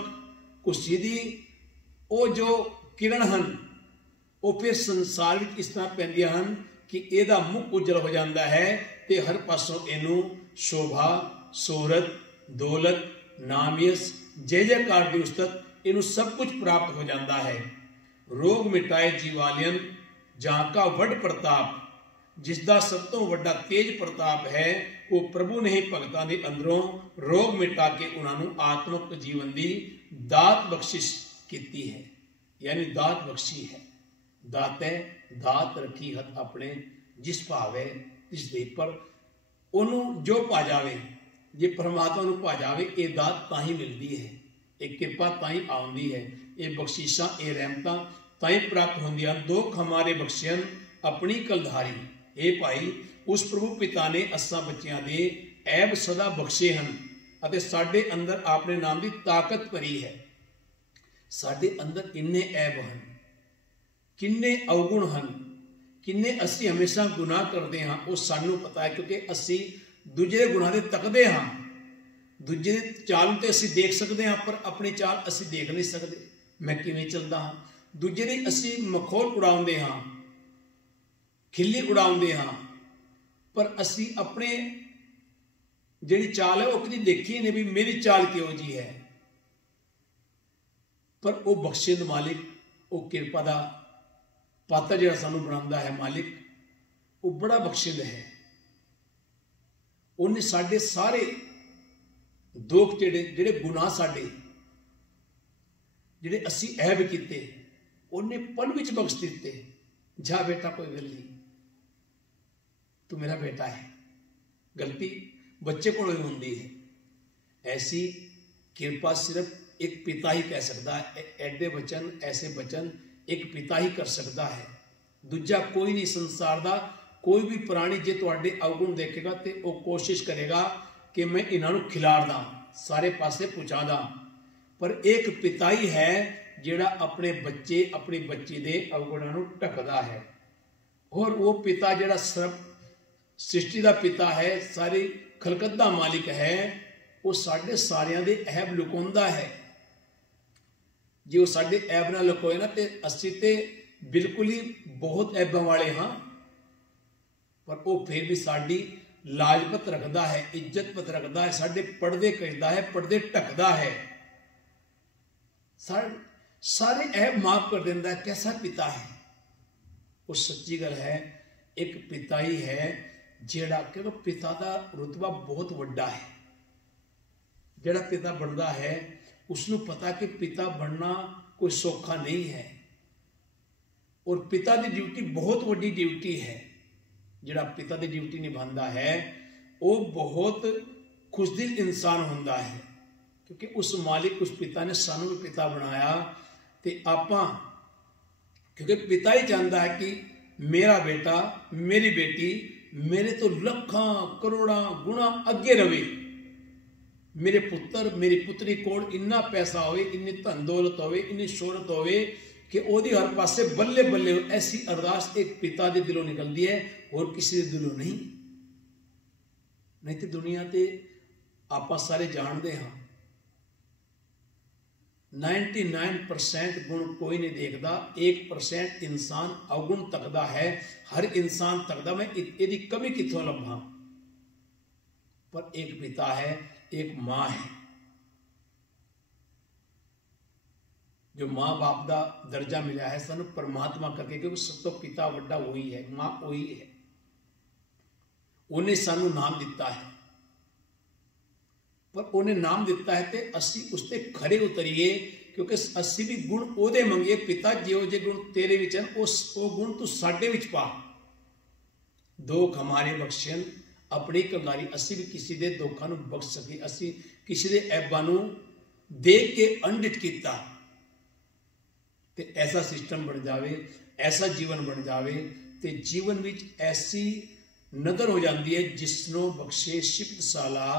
खुशी की वो जो किरण हैं वो फिर संसार में इस तरह पैंदियां हैं कि ਇਹਦਾ मुख उजल हो जाता है तो हर पासों इनू शोभा, शोहरत, दौलत, नामियस, जय जयकार की उस्तत इनू सब कुछ प्राप्त हो जाता है। रोग मिटाए जीवालियन जहाँ का वड प्रताप, जिसका सब तो वड्डा तेज प्रताप है वो प्रभु ने ही भगतां दे अंदरों रोग मिटा के उन्होंने आत्मक जीवन की दात बख्शिश की है, यानी दात बख्शी है। दाते दात रखी हथ अपने जिस भावे जिस दे पर ओनू जो पा जावे, जे परमात्मा नू पा जावे ये दात तां ही मिलती है, एक कृपा तां ही आउंदी है, ये बख्शिशां ये रहमतां तां ही प्राप्त होंदियां। दुख हमारे बख्शियन अपनी कलधारी, हे भाई, उस प्रभु पिता ने असां बच्चियां दे ऐब सदा बख्शे हैं ਅਤੇ ਸਾਡੇ ਅੰਦਰ ਆਪਣੇ ਨਾਮ ਦੀ ਤਾਕਤ ਭਰੀ ਹੈ। ਸਾਡੇ ਅੰਦਰ ਇੰਨੇ ਐਬ ਹਨ, ਕਿੰਨੇ ਅਵਗੁਣ ਹਨ, ਕਿੰਨੇ ਅਸੀਂ ਹਮੇਸ਼ਾ ਗੁਨਾਹ ਕਰਦੇ ਹਾਂ, ਉਹ ਸਾਨੂੰ ਪਤਾ ਹੈ, ਕਿਉਂਕਿ ਅਸੀਂ ਦੂਜੇ ਦੇ ਗੁਨਾਹ ਦੇ ਤੱਕਦੇ ਹਾਂ। ਦੂਜੇ ਦੀ ਚਾਲ ਤੇ ਅਸੀਂ ਦੇਖ ਸਕਦੇ ਹਾਂ, ਪਰ ਆਪਣੀ ਚਾਲ ਅਸੀਂ ਦੇਖ ਨਹੀਂ ਸਕਦੇ। ਮੈਂ ਕਿਵੇਂ ਚੱਲਦਾ ਹਾਂ, ਦੂਜੇ ਦੀ ਅਸੀਂ ਮਖੌਲ ਉਡਾਉਂਦੇ ਹਾਂ, ਖਿੱਲੀ ਉਡਾਉਂਦੇ ਹਾਂ, ਪਰ ਅਸੀਂ ਆਪਣੇ ਜਿਹੜੀ ਚਾਲ ਹੈ ਉਹ ਕਦੀ ਦੇਖੀ ਨਹੀਂ ਵੀ ਮੇਰੀ ਚਾਲ ਕਿਹੋ ਜੀ ਹੈ। ਪਰ ਉਹ ਬਖਸ਼ਿਸ਼ ਮਾਲਿਕ, ਉਹ ਕਿਰਪਾ ਦਾ ਪਾਤਰ ਜਿਹੜਾ ਸਾਨੂੰ ਬਣਾਉਂਦਾ ਹੈ ਮਾਲਿਕ, ਉਹ ਬੜਾ ਬਖਸ਼ਿੰਦ ਹੈ। ਉਹਨੇ ਸਾਡੇ ਸਾਰੇ ਦੁੱਖ ਜਿਹੜੇ ਗੁਨਾਹ ਸਾਡੇ ਜਿਹੜੇ ਅਸੀਂ ਐਬ ਕੀਤੇ, ਉਹਨੇ ਪਲ ਵਿੱਚ ਬਖਸ਼ ਦਿੱਤੇ। ਜਾ बेटा कोई गल नहीं, तू मेरा बेटा है। गलती बच्चे को होती है। ऐसी कृपा सिर्फ एक पिता ही कह सकता है। एडे वचन, ऐसे वचन एक पिता ही कर सकता है। दूजा कोई नहीं संसार का कोई भी प्राणी जे तुहाडे अवगुण देखेगा तो वह कोशिश करेगा कि मैं इन्हों खिलार दा, सारे पासे पहुँचा दा। पर एक पिता ही है जिहड़ा अपने बच्चे, अपनी बच्ची दे अवगुणों को ढकदा है। और वो पिता जिहड़ा सर्व सृष्टि का पिता है, सारी खलकत का मालिक है, वो साढ़े सारियां दे ऐब लुकाउंदा है। जे वो साढ़े ऐब ना लुकोए ना तो असीं ते बिल्कुल ही बहुत ऐबां वाले हाँ, पर वो फिर भी साड़ी लाजपत रखता है, इज्जतपत रखता है, साढ़े पर्दे कटदा है, पर्दे ढकदा है, सारे ऐब माफ कर देता है। कैसा पिता है वो? सच्ची गल है, एक पिता ही है जिहड़ा, क्योंकि पिता का रुतबा बहुत वड्डा है। जिहड़ा पिता बनता है उसनूं पता कि पिता बनना कोई सौखा नहीं है, और पिता की ड्यूटी बहुत वड्डी ड्यूटी है। जिहड़ा पिता की ड्यूटी निभाता है वो बहुत खुशदिल इंसान होता है, क्योंकि उस मालिक, उस पिता ने सानू भी पिता बनाया। तो आपां, क्योंकि पिता ही चाहता है कि मेरा बेटा, मेरी बेटी मेरे तो लखां करोड़ां गुणा अगे रवे। मेरे पुत्र, मेरी पुत्री कोल इन्ना पैसा होवे, इन्नी धन दौलत होवे, इन्नी शोहरत होवे कि ओदी हर पासे बल्ले बल्ले हो। ऐसी अरदास एक पिता के दिलों निकलती है और किसी के दिलों नहीं। नहीं तो दुनिया ते आपां सारे जानते हाँ 99% गुण कोई नहीं देखता, 1% इंसान अवगुण तकदा है। हर इंसान तकदा मैं इसकी कमी कितों लभा। पर एक पिता है, एक माँ है, जो माँ बाप का दर्जा मिला है सानू परमात्मा करके, क्योंकि सब तो पिता वड्डा वही है, माँ वही है। उन्हें सानू नाम दिता है, पर उन्हें नाम दिता है तो असी उसते खरे उतरीए, क्योंकि असी भी गुण ओदे मंगे। पिता जिहो जे गुण तेरे विच हन, वो गुण तू साडे विच पा। दुख हमारे बख्शन अपनी कंगारी, असी भी किसी दे दुखां नूं बख्श सके, असी किसी दे ऐबां नूं देख के अनडिट कीता। ते ऐसा सिस्टम बन जावे, ऐसा जीवन बन जावे, ते जीवन विच ऐसी नदर हो जाती है जिसनों बख्शे शिफ्त साला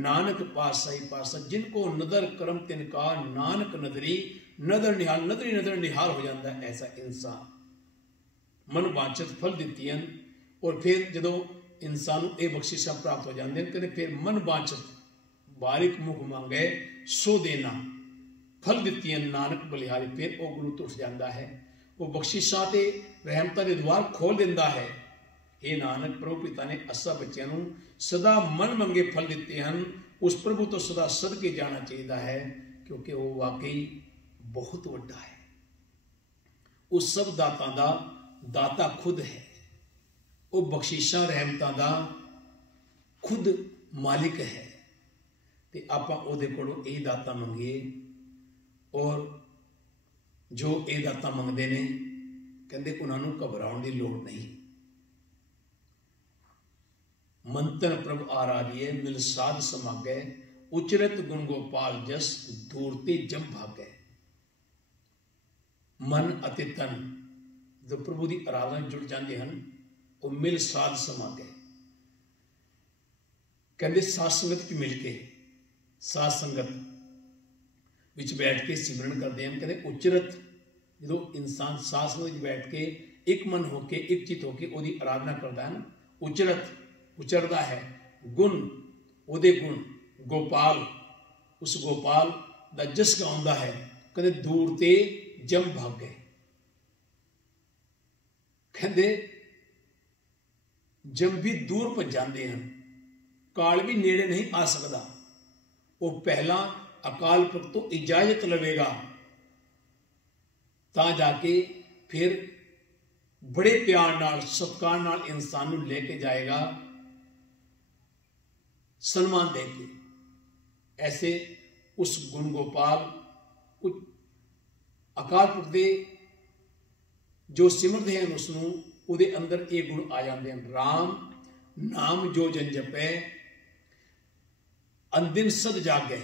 नानक पातशाही पातशाह। जिनको नदर करम तिनका नानक नदरी, नदर निहाल, नदरी नदर निहाल हो जाता है ऐसा इंसान। मन वांछित फल दित्तियां, और फिर जदों इंसान को यह बख्शिशां प्राप्त हो जाते हैं, कहते फिर मन वांछित बारिक मुख मांगे सो देना, फल दित्तियां नानक बलिहारी। फिर वह गुरु तो उठ जाता है, वो बख्शिशां ते रहमतां दे द्वार खोल दिंदा है। हे नानक, प्रभु पिता ने असा बच्चों को सदा मन मंगे फल दिते हैं। उस प्रभु तो सदा सदके जाना चाहिए है, क्योंकि वो वाकई बहुत वड्डा है। उस सब दातां दा दाता खुद है, वो बख्शिशां रहमतां दा खुद मालिक है। तो आपां उहदे कोलों यही दाता मंगीए, और जो ये दाता मंगते हैं कहते उन्होंने घबराने की लोड़ नहीं। मंत्र प्रभ आराधिए मिल साध समागे, उचरत गुण गोपाल जस दूरते जम भागे। मन अते तन जो प्रभु की आराधना जुड़ जाते हैं, ਉਹ ਮਿਲ ਸਾਧ ਸਮਾਗੇ। ਕਹਿੰਦੇ ਸਾਧ ਸੰਗਤ ਚ ਮਿਲ ਕੇ, ਸਾਧ ਸੰਗਤ ਵਿੱਚ ਬੈਠ ਕੇ ਸਿਮਰਨ ਕਰਦੇ ਹਨ। ਕਹਿੰਦੇ ਉਚਰਤ, ਜਦੋਂ ਇਨਸਾਨ ਸਾਧ ਸੰਗਤ ਵਿੱਚ ਬੈਠ ਕੇ ਇੱਕ ਮਨ ਹੋ ਕੇ, ਇੱਕ ਚਿਤ ਹੋ ਕੇ ਉਹਦੀ ਆਰਾਧਨਾ ਕਰਦਾ ਹੈ ਨਾ, ਉਚਰਤ ਉਚਰਦਾ ਹੈ। ਗੁਣ, ਉਹਦੇ ਗੁਣ, ਗੋਪਾਲ, ਉਸ ਗੋਪਾਲ ਦਾ ਜਸ ਗਾਉਂਦਾ ਹੈ। ਕਹਿੰਦੇ ਦੂਰ ਤੇ ਜਮ ਭਾਗੇ। ਕਹਿੰਦੇ ਜਮ ਵੀ ਦੂਰ ਭੱਜ ਜਾਂਦੇ ਹਨ, ਕਾਲ ਵੀ ਨੇੜੇ ਨਹੀਂ ਆ ਸਕਦਾ। ਉਹ ਪਹਿਲਾਂ ਅਕਾਲ ਪੁਰਖ ਤੋਂ ਇਜਾਜ਼ਤ ਲਵੇਗਾ ਤਾਂ ਜਾ ਕੇ ਫਿਰ ਬੜੇ ਪਿਆਰ ਨਾਲ, ਸਤਿਕਾਰ ਨਾਲ ਇਨਸਾਨ ਨੂੰ ਲੈ ਕੇ ਜਾਏਗਾ, ਸਨਮਾਨ ਦੇ ਕੇ। ਐਸੇ ਉਸ ਗੁਣ ਗੋਪਾਲ, ਅਕਾਲ ਪੁਰਖ ਦੇ ਜੋ ਸਿਮਰਦੇ ਹਨ ਉਸਨੂੰ, ਉਹਦੇ ਅੰਦਰ ਇਹ ਗੁਣ ਆ ਜਾਂਦੇ ਹਨ। ਰਾਮ ਨਾਮ ਜੋ ਜਨ ਜਪੈ ਅੰਦਿਨ ਸਦ ਜਾਗੈ।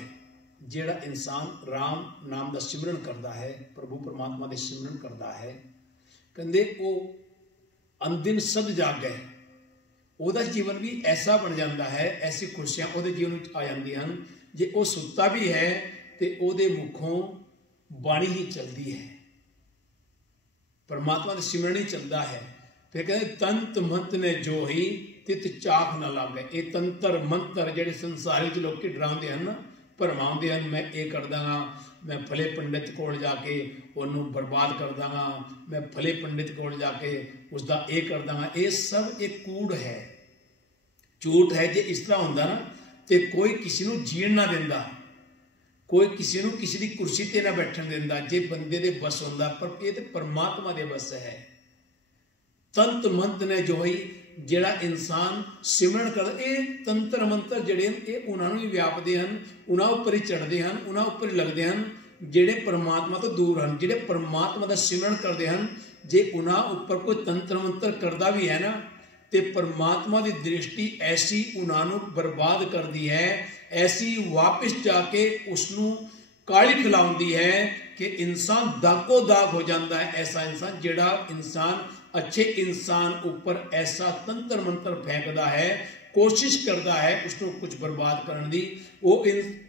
ਜਿਹੜਾ ਇਨਸਾਨ ਰਾਮ ਨਾਮ ਦਾ ਸਿਮਰਨ ਕਰਦਾ ਹੈ, ਪ੍ਰਭੂ ਪਰਮਾਤਮਾ ਦੇ ਸਿਮਰਨ ਕਰਦਾ ਹੈ, ਕਹਿੰਦੇ ਉਹ ਅੰਦਿਨ ਸਦ ਜਾਗੈ। ਉਹਦਾ ਜੀਵਨ ਵੀ ਐਸਾ ਬਣ ਜਾਂਦਾ ਹੈ, ਐਸੀ ਖੁਸ਼ੀਆਂ ਉਹਦੇ ਜੀਵਨ ਵਿੱਚ ਆ ਜਾਂਦੀਆਂ ਹਨ। ਜੇ ਉਹ ਸੁੱਤਾ ਵੀ ਹੈ ਤੇ ਉਹਦੇ ਮੁਖੋਂ ਬਾਣੀ ਹੀ ਚਲਦੀ ਹੈ, ਪਰਮਾਤਮਾ ਦਾ ਸਿਮਰਨ ਹੀ ਚੱਲਦਾ ਹੈ। ਫਿਰ ਕਹਿੰਦੇ ਤੰਤ ਮੰਤ ਨੇ ਜੋ ਹੀ ਤਿਤ ਚਾਖ ਨਾ ਲਾਗੇ। ਇਹ ਤੰਤਰ ਮੰਤਰ ਜਿਹੜੇ ਸੰਸਾਰ ਵਿੱਚ ਲੋਕੀ ਡਰਾਉਂਦੇ ਹਨ, ਭਰਮਾਉਂਦੇ ਹਨ, ਮੈਂ ਇਹ ਕਰ ਦਾਂਗਾ, ਮੈਂ ਫਲੇ ਪੰਡਿਤ ਕੋਲ ਜਾ ਕੇ ਉਹਨੂੰ ਬਰਬਾਦ ਕਰ ਦਾਂਗਾ, ਮੈਂ ਫਲੇ ਪੰਡਿਤ ਕੋਲ ਜਾ ਕੇ ਉਸਦਾ ਇਹ ਕਰ ਦਾਂਗਾ। ਇਹ ਸਭ ਇੱਕ ਕੂੜ ਹੈ, ਝੂਠ ਹੈ। ਜੇ ਇਸ ਤਰ੍ਹਾਂ ਹੁੰਦਾ ਨਾ ਤੇ ਕੋਈ ਕਿਸੇ ਨੂੰ ਜੀਣ ਨਾ ਦਿੰਦਾ, ਕੋਈ ਕਿਸੇ ਨੂੰ ਕਿਸੇ ਦੀ ਕੁਰਸੀ ਤੇ ਨਾ ਬੈਠਣ ਦਿੰਦਾ, ਜੇ ਬੰਦੇ ਦੇ ਬਸ ਹੁੰਦਾ। ਪਰ ਇਹ ਤੇ ਪਰਮਾਤਮਾ ਦੇ ਬਸ ਹੈ। ਤੰਤ ਮੰਤ ਨੇ ਜੋ ਹੀ, ਜਿਹੜਾ ਇਨਸਾਨ ਸਿਮਰਨ ਕਰਦਾ, ਇਹ ਤੰਤਰ ਮੰਤਰ ਜਿਹੜੇ ਇਹ ਉਹਨਾਂ ਨੂੰ ਵੀ ਵਿਆਪਦੇ ਹਨ, ਉਹਨਾਂ ਉੱਪਰ ਹੀ ਚੜ੍ਹਦੇ ਹਨ, ਉਹਨਾਂ ਉੱਪਰ ਹੀ ਲੱਗਦੇ ਹਨ ਜਿਹੜੇ ਪਰਮਾਤਮਾ ਤੋਂ ਦੂਰ ਹਨ। ਜਿਹੜੇ ਪਰਮਾਤਮਾ ਦਾ ਸਿਮਰਨ ਕਰਦੇ ਹਨ, ਜੇ ਉਹਨਾਂ ਉੱਪਰ ਕੋਈ ਤੰਤਰ ਮੰਤਰ ਕਰਦਾ ਵੀ ਹੈ ਨਾ, ਤੇ ਪਰਮਾਤਮਾ ਦੀ ਦ੍ਰਿਸ਼ਟੀ ਐਸੀ ਉਹਨਾਂ ਨੂੰ ਬਰਬਾਦ ਕਰਦੀ ਹੈ, ਐਸੀ ਵਾਪਿਸ ਜਾ ਕੇ ਉਸਨੂੰ ਕਾਲੀ ਖਿਲਾਉਂਦੀ ਹੈ ਕਿ ਇਨਸਾਨ ਦਾਗੋ ਦਾਗ ਹੋ ਜਾਂਦਾ ਹੈ। ਐਸਾ ਇਨਸਾਨ, ਜਿਹੜਾ ਇਨਸਾਨ ਅੱਛੇ ਇਨਸਾਨ ਉੱਪਰ ਐਸਾ ਤੰਤਰ ਮੰਤਰ ਫੈਂਕਦਾ ਹੈ, ਕੋਸ਼ਿਸ਼ ਕਰਦਾ ਹੈ ਉਸਨੂੰ ਕੁਝ ਬਰਬਾਦ ਕਰਨ ਦੀ, ਉਹ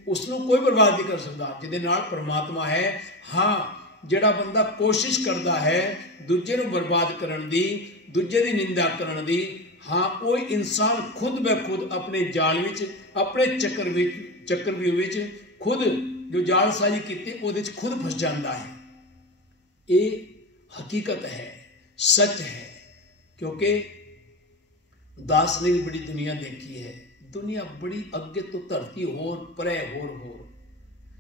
ਉਸਨੂੰ ਕੋਈ ਬਰਬਾਦ ਨਹੀਂ ਕਰ ਸਕਦਾ ਜਿਹਦੇ ਨਾਲ ਪਰਮਾਤਮਾ ਹੈ। ਹਾਂ, ਜਿਹੜਾ ਬੰਦਾ ਕੋਸ਼ਿਸ਼ ਕਰਦਾ ਹੈ ਦੂਜੇ ਨੂੰ ਬਰਬਾਦ ਕਰਨ ਦੀ, ਦੂਜੇ ਦੀ ਨਿੰਦਾ ਕਰਨ ਦੀ, ਹਾਂ ਉਹ ਇਨਸਾਨ ਖੁਦ ਬ ਖੁਦ ਆਪਣੇ ਜਾਲ ਵਿੱਚ, ਆਪਣੇ ਚੱਕਰਵਿਊਹ ਵਿੱਚ ਖੁਦ ਜੋ ਜਾਲਸਾਜ਼ੀ ਕੀਤੀ ਉਹਦੇ 'ਚ ਖੁਦ ਫਸ ਜਾਂਦਾ ਹੈ। ਇਹ ਹਕੀਕਤ ਹੈ, ਸੱਚ ਹੈ। ਕਿਉਂਕਿ ਦਾਸ ਨੇ ਵੀ ਬੜੀ ਦੁਨੀਆ ਦੇਖੀ ਹੈ, ਦੁਨੀਆ ਬੜੀ ਅੱਗੇ ਤੋਂ ਧਰਤੀ ਹੋਰ ਪਰੇ ਹੋਰ।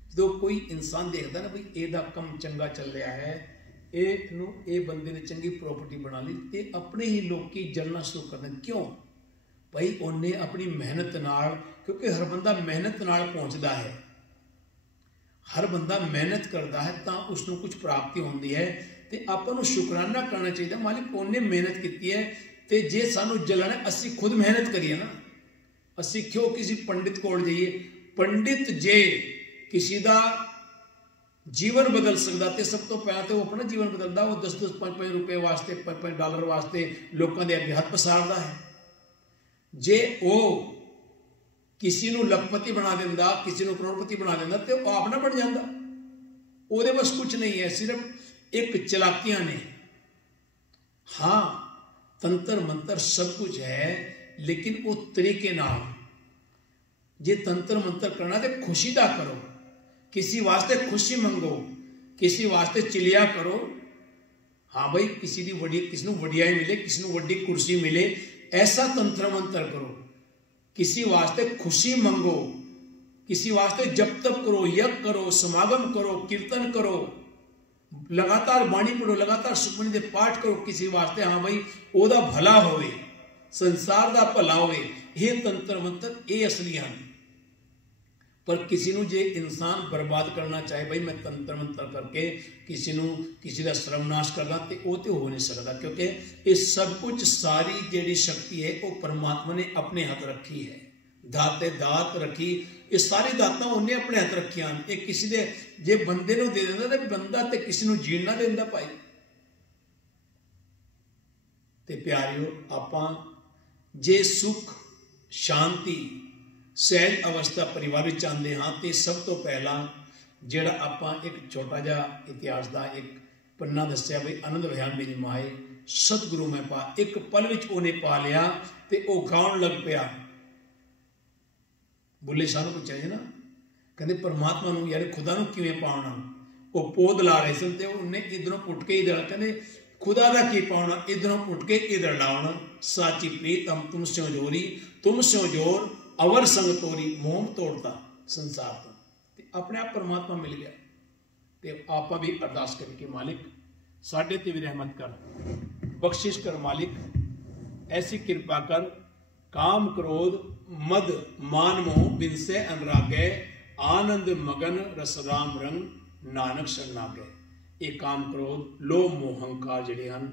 ਜਦੋਂ ਕੋਈ ਇਨਸਾਨ ਦੇਖਦਾ ਨਾ ਵੀ ਇਹਦਾ ਕੰਮ ਚੰਗਾ ਚੱਲ ਰਿਹਾ ਹੈ, ਇਹ ਬੰਦੇ ਨੇ ਚੰਗੀ ਪ੍ਰਾਪਰਟੀ ਬਣਾ ਲਈ, ਤੇ ਆਪਣੇ ਹੀ ਲੋਕੀ ਜਲਣਾ ਸ਼ੁਰੂ ਕਰ ਦਿੰਦੇ। ਕਿਉਂ ਭਾਈ? ਉਹਨੇ ਆਪਣੀ ਮਿਹਨਤ ਨਾਲ, ਕਿਉਂਕਿ ਹਰ ਬੰਦਾ ਮਿਹਨਤ ਨਾਲ ਪਹੁੰਚਦਾ ਹੈ, ਹਰ ਬੰਦਾ ਮਿਹਨਤ ਕਰਦਾ ਹੈ ਤਾਂ ਉਸਨੂੰ ਕੁਝ ਪ੍ਰਾਪਤੀ ਹੁੰਦੀ ਹੈ। ਤੇ ਆਪਾਂ ਨੂੰ ਸ਼ੁਕਰਾਨਾ ਕਰਨਾ ਚਾਹੀਦਾ, ਮਾਲਿਕ ਉਹਨੇ ਮਿਹਨਤ ਕੀਤੀ ਹੈ। ਤੇ ਜੇ ਸਾਨੂੰ ਜਲਣਾ, ਅਸੀਂ ਖੁਦ ਮਿਹਨਤ ਕਰੀਏ ਨਾ, ਅਸੀਂ ਕਿਉਂ ਕਿਸੇ ਪੰਡਿਤ ਕੋਲ ਜਾਈਏ? ਪੰਡਿਤ ਜੇ ਕਿਸੇ ਦਾ ਜੀਵਨ ਬਦਲ ਸਕਦਾ ਤੇ ਸਭ ਤੋਂ ਪਹਿਲਾਂ ਤੇ ਉਹ ਆਪਣਾ ਜੀਵਨ ਬਦਲਦਾ। ਉਹ 10-10, 5-5 ਰੁਪਏ ਵਾਸਤੇ, 5-5 ਡਾਲਰ ਵਾਸਤੇ ਲੋਕਾਂ ਦੇ ਅੱਗੇ ਹੱਥ ਪਸਾਰਦਾ ਹੈ। ਜੇ ਉਹ ਕਿਸੇ ਨੂੰ ਲੱਖਪਤੀ ਬਣਾ ਦਿੰਦਾ, ਕਿਸੇ ਨੂੰ ਕਰੋੜਪਤੀ ਬਣਾ ਦਿੰਦਾ, ਤੇ ਉਹ ਆਪ ਨਾ ਬਣ ਜਾਂਦਾ। ਉਹਦੇ ਬਸ ਕੁਝ ਨਹੀਂ ਹੈ, ਸਿਰਫ ਇੱਕ ਚਲਾਕੀਆਂ ਨੇ। ਹਾਂ, ਤੰਤਰ ਮੰਤਰ ਸਭ ਕੁਝ ਹੈ, ਲੇਕਿਨ ਉਹ ਤਰੀਕੇ ਨਾਲ। ਜੇ ਤੰਤਰ ਮੰਤਰ ਕਰਨਾ ਤੇ ਖੁਸ਼ੀ ਦਾ ਕਰੋ, किसी वास्ते खुशी मंगो, किसी वास्ते चिलिया करो। हाँ भाई, किसी की वड्डी, किसी वड्डियाई मिले, किसी को वड्डी कुर्सी मिले, ऐसा तंत्र मंत्र करो। किसी वास्ते खुशी मंगो, किसी वास्ते जप तप करो, यज्ञ करो, समागम करो, कीर्तन करो, लगातार बाणी पढ़ो, लगातार सुखमनी दे पाठ करो। किसी वास्ते हाँ भाई ओदा भला होवे, संसार दा भला होवे। ये तंत्र मंत्र ये असली हैं। पर किसी ਨੂੰ ਜੇ ਇਨਸਾਨ ਬਰਬਾਦ ਕਰਨਾ ਚਾਹੇ, ਭਾਈ ਮੈਂ ਤੰਤਰ ਮੰਤਰ ਕਰਕੇ ਕਿਸੇ ਦਾ ਸਰਵਨਾਸ਼ ਕਰਦਾ, ਤੇ ਉਹ ਤੇ ਹੋ ਨਹੀਂ ਸਕਦਾ। ਕਿਉਂਕਿ ਇਹ ਸਭ ਕੁਝ, ਸਾਰੀ ਜਿਹੜੀ ਸ਼ਕਤੀ ਹੈ ਉਹ ਪਰਮਾਤਮਾ ਨੇ ਆਪਣੇ ਹੱਥ ਰੱਖੀ ਹੈ। ਦਾਤੇ ਦਾਤ ਰੱਖੀ, ਇਹ ਸਾਰੀ ਦਾਤਾਂ ਉਹਨੇ ਆਪਣੇ ਹੱਥ ਰੱਖੀਆਂ ਹਨ। ਇਹ ਕਿਸੇ ਦੇ ਜੇ ਬੰਦੇ ਨੂੰ ਦੇ ਦਿੰਦਾ ਤੇ ਬੰਦਾ ਤੇ ਕਿਸੇ ਨੂੰ ਜੀਣ ਨਾ ਦਿੰਦਾ ਭਾਈ। ਤੇ ਪਿਆਰਿਓ, ਆਪਾਂ ਜੇ ਸੁਖ ਸ਼ਾਂਤੀ ਸਹਿਜ ਅਵਸਥਾ ਪਰਿਵਾਰ ਵਿੱਚ ਚਾਹੁੰਦੇ ਹਾਂ ਤੇ ਸਭ ਤੋਂ ਪਹਿਲਾਂ ਜਿਹੜਾ ਆਪਾਂ ਇੱਕ ਛੋਟਾ ਜਿਹਾ ਇਤਿਹਾਸ ਦਾ ਇੱਕ ਪੰਨਾ ਦੱਸਿਆ ਵੀ ਆਨੰਦ ਹੋਇਆ ਮੇਰੀ ਮਾਏ ਸਤਿਗੁਰੂ ਮੈਂ ਪਾ, ਇੱਕ ਪਲ ਵਿੱਚ ਉਹਨੇ ਪਾ ਲਿਆ ਤੇ ਉਹ ਗਾਉਣ ਲੱਗ ਪਿਆ। ਬੁੱਲੇ ਸ਼ਾਹ ਨੂੰ ਪੁੱਛਿਆ ਜੀ ਨਾ, ਕਹਿੰਦੇ ਪਰਮਾਤਮਾ ਨੂੰ ਯਾਰ ਖੁਦਾ ਨੂੰ ਕਿਵੇਂ ਪਾਉਣਾ, ਉਹ ਪੌਦ ਲਾ ਰਹੇ ਸਨ ਤੇ ਉਹਨੇ ਇਧਰੋਂ ਪੁੱਟ ਕੇ ਇਧਰ, ਕਹਿੰਦੇ खुदा का की पाना इधरों उठ के इधर लाना, साची प्रीतम तुम स्यों जोरी तुम स्यों जोर अवर संग तोरी, मोह तोड़ता संसार तो अपने आप परमात्मा मिल गया। तो आप भी अरदास करें कि मालिक साढ़े ते भी रहमत कर, बख्शिश कर मालिक, ऐसी कृपा कर, काम क्रोध मद मान मोह बिन से अनुरागे, आनंद मगन रस राम रंग नानक शरणागे। ये काम क्रोध लोभ मोह हंकार जिहड़े हन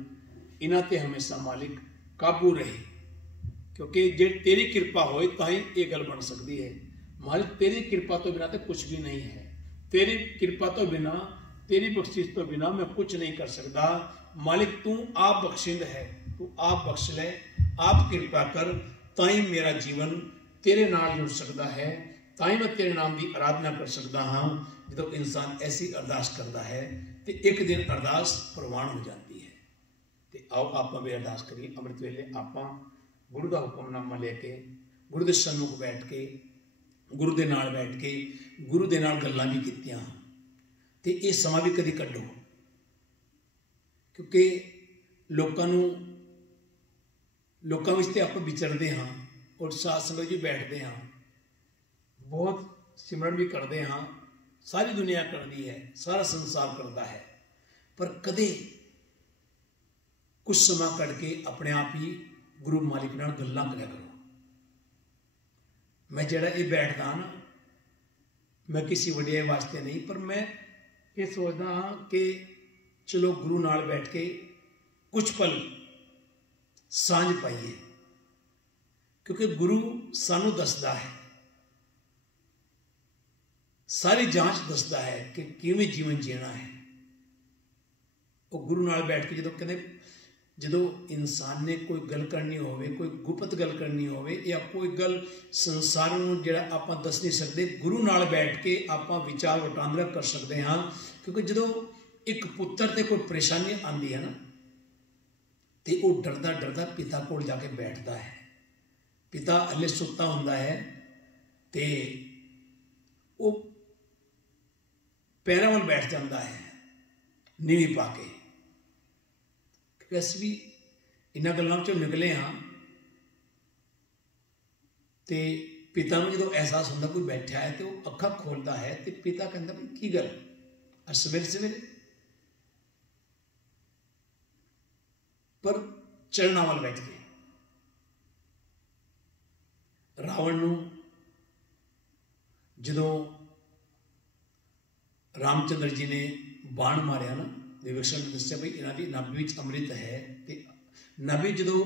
इन्हां ते हमेशा मालिक काबू रहे, क्योंकि जे तेरी कृपा होए तां ही ये गल बन सकती है। मालिक तेरी कृपा तो बिना तो कुछ भी नहीं है, तेरी कृपा तो बिना, तेरी बख्शिश तो बिना मैं कुछ नहीं कर सकता। मालिक तू आप बख्शिंद है, तू आप बख्श ले, आप कृपा कर, तां ही मेरा जीवन तेरे नाल जुड़ सकता है, तां ही मैं तेरे नाम की आराधना कर सकता हाँ। जो इंसान ऐसी अरदास करता है तो एक दिन अरदास प्रवान हो जाती है। तो आओ आप भी अरदास करिए। अमृत वेले आप गुरु का हुक्मनामा लेके गुरु के सन्मुख बैठ के गुरु के नाल बैठ के गुरु के नाल गल्लां भी कीतियां, तो ये समा भी कभी कड्डो, क्योंकि लोगों विच ते आपां विचरदे हाँ और साथ संगत जी बैठते हाँ, बहुत सिमरन भी करते हाँ, सारी दुनिया करती है, सारा संसार करता है, पर कदे कुछ समा कढ़ के अपने आप ही गुरु मालिक नाल गल्लां करिया करो। मैं जड़ा ये बैठदा ना, मैं किसी वडियाई वास्ते नहीं, पर मैं ये सोचदा हाँ कि चलो गुरु नाल बैठ के कुछ पल सांझ पाइए, क्योंकि गुरु सानू दसदा है, सारी जांच दसदा है कि किवें जीवन जीना है। वो गुरु नाल बैठ के जो इंसान ने कोई गल करनी होवे, कोई गुप्त गल करनी होवे या कोई गल संसार नूं जिहड़ा आपां दस नहीं सकते, गुरु नाल बैठ के आपां विचार वटांदरा कर सकते हाँ। क्योंकि जो एक पुत्र ते कोई परेशानी आती है ना, तो वो डरदा डरदा पिता कोल जाके बैठता है, पिता हले सुत्ता हुंदा है ते वो पैरों में बैठ जाता है नीवी पा के। असीं भी इन्हां गल्लां चों निकले हाँ, तो पिता नूं जदों एहसास हुंदा कोई बैठा है तो वो अखां खोलता है, तो पिता कहता भी की गल अज सवेरे सवेरे, पर चरणा वाल बैठ गए। रावण नूं जदों रामचंद्र जी ने बाण मारिया ना, विभीषण ने दस्या भाई इन्हां दी नाभि विच अमृत है, ते नाभि जदों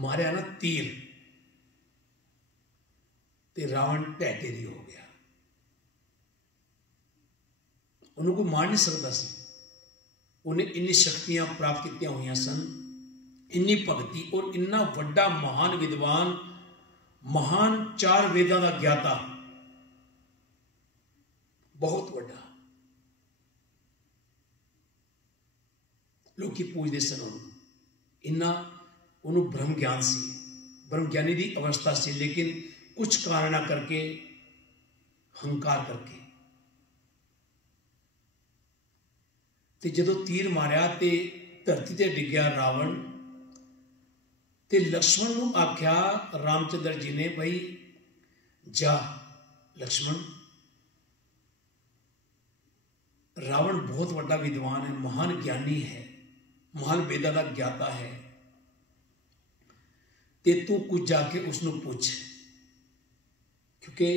मारिया ना तीर, ते रावण ढह ढेरी हो गया, उन्होंने कोई मार नहीं सकता सी। उन्हें इन्नी शक्तियां प्राप्त कीतियां हुई सन, इन्नी भगती और इन्ना वड्डा महान विद्वान, महान 4 वेदां दा ज्ञाता, बहुत वड्डा, लोग पूजते सन उन्होंने, इन्ना उन्होंने ब्रह्म ज्ञान सी, ब्रह्म ज्ञानी की अवस्था सी, लेकिन कुछ कारण करके हंकार करके ते जदों तीर मारिया ते धरती ते डिग्या रावण, ते लक्ष्मण नूं आख्या रामचंद्र जी ने भाई जा लक्ष्मण, रावण बहुत बड़ा विद्वान है, महान ज्ञानी है, महान वेदां दा ज्ञाता है, ते तू कुछ जाके उसनों पूछ, क्योंकि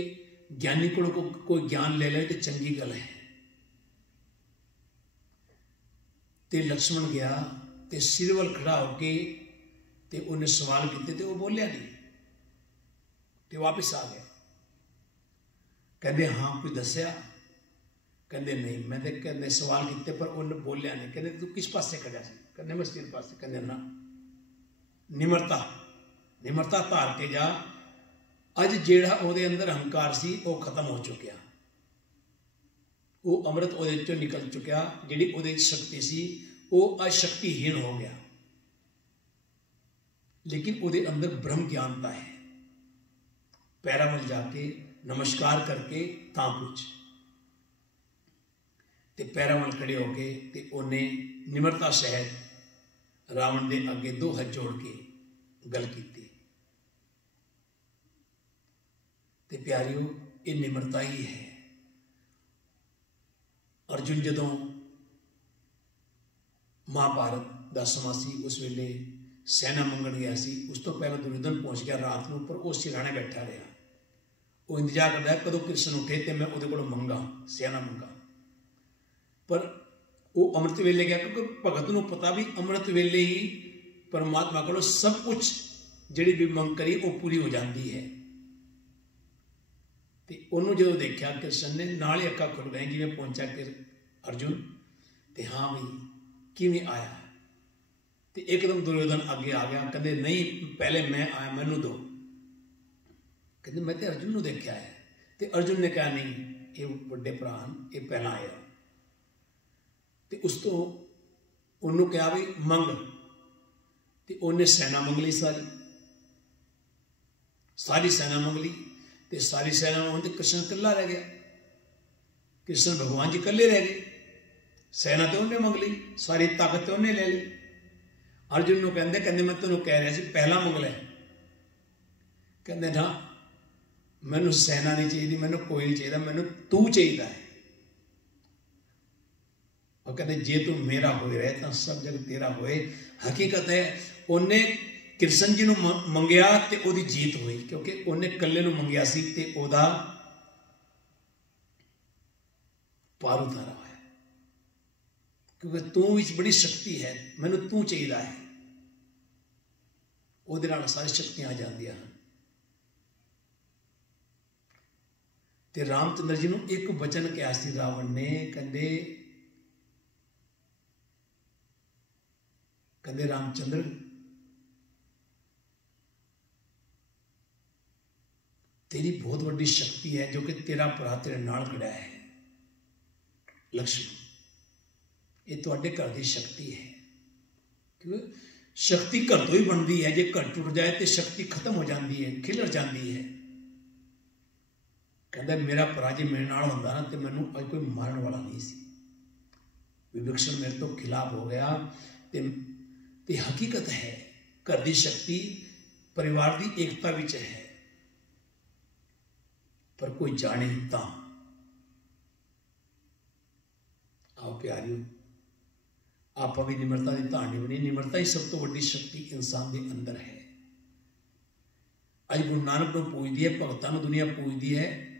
ज्ञानी को कोई ज्ञान ले ले तो चंगी गल है। ते लक्ष्मण गया ते सिर वल खड़ा होके ते उन्हें सवाल किए, तो वो बोलिया नहीं, ते वापस आ गया। कहते हाँ कोई दसिया, कहते नहीं, मैं तो कहते सवाल किए पर उन्हें बोलिया नहीं। कहते तू किस पासे खड़ा सी, कहते मैं सिर पासे, कहते ना निमरता निमरता धार के जा। अज जेड़ा ਉਹਦੇ अंदर अहंकार सी वो खत्म हो चुकिया, वो अमृत ਉਹਦੇ चों निकल चुकिया, जिहड़ी ਉਹਦੇ शक्ति सी वो अशक्तिहीन हो गया। लेकिन ਉਹਦੇ अंदर ब्रह्म ज्ञानता है। पैरा मिल जाके नमस्कार करके तां कुछ ते पैरा मल खड़े होके ते उन्हें निमरता सहित रावण के अगे दो हाथ जोड़ के गल की। ते प्यारियो ये निमरता ही है। अर्जुन जदों महाभारत का समा सी उस वेले सैना मंगण गया सी, उस तो पहले दुर्योधन पहुंच गया रात को, पर वो सिराने बैठा रहा। वो इंतजार करता है कदों कृष्ण उठे तो मैं वो मंगा सैना मंगा, पर वो अमृत वेले गया, क्योंकि भगत को पता भी अमृत वेले ही परमात्मा को सब कुछ जिहड़ी भी मंग करी वो पूरी हो जाती है। तो उन्होंने जो देखा कृष्ण ने नाल ही अक्खां खुल गई जिवें पहुंचा कि अर्जुन, तो हाँ भी किवें आया। तो एकदम दुर्योधन आगे आ गया, कहते नहीं पहले मैं आया, मैनू दो। कहते मैं तो अर्जुन को देखा है। तो अर्जुन ने कहा नहीं ये बड़े भरा ये पहला आया। तो उस तो उन्होंने कहा भी मंग, तो उन्हें सेना मंग ली, सारी सेना मंग ली। तो सारी सेना में कृष्ण कला रह गया, कृष्ण भगवान जी कले रह गए। सेना तो उन्हें मंग ली, सारी ताकत उन्हें ले ली। अर्जुन को कहते मैं तेन कह रहा सी पहला मंग लै। कहते ना मैनू सेना नहीं चाहिए, मैनू कोई नहीं चाहिए, मैनू तू चाहिए है। और कहते जे तू मेरा हो रहे तो सब जग तेरा होए। हकीकत है उन्हें कृष्ण जी ने मंगया तो वो जीत हुई, क्योंकि उन्हें कल्ले नूं मंगया सी ते ओदा पार उतारा है। क्योंकि तू विच बड़ी शक्ति है, मैनू तू चाहिए है, उहदे नाल सारी शक्तियां आ जांदियां हन। ते रामचंद्र जी नूं एक वचन कहा सी रावण ने, कहंदे रामचंद्र तेरी बहुत बड़ी शक्ति है जो कि तेरा भरा तेरे नाल खड़ा है लक्ष्मण, ये तुहाडे घर की शक्ति है। क्योंकि शक्ति घर तो ही बनती है, जे घर टुट जाए तो शक्ति खत्म हो जाती है, खिलर जाती है। कहता मेरा भरा जे मेरे नाल होंदा ना तो मैनू अज कोई मारन वाला नहीं सी। विभीषण मेरे तो खिलाफ हो गया। ते हकीकत है घर की शक्ति परिवार की एकता विच है, पर कोई जाने ता। आओ प्यारियों आप भी निमरता की धारणी बनी। निमरता ही सब तो बड़ी शक्ति इंसान के अंदर है। अज गुरु नानक को पूजती है, भगतों को दुनिया पूजती है।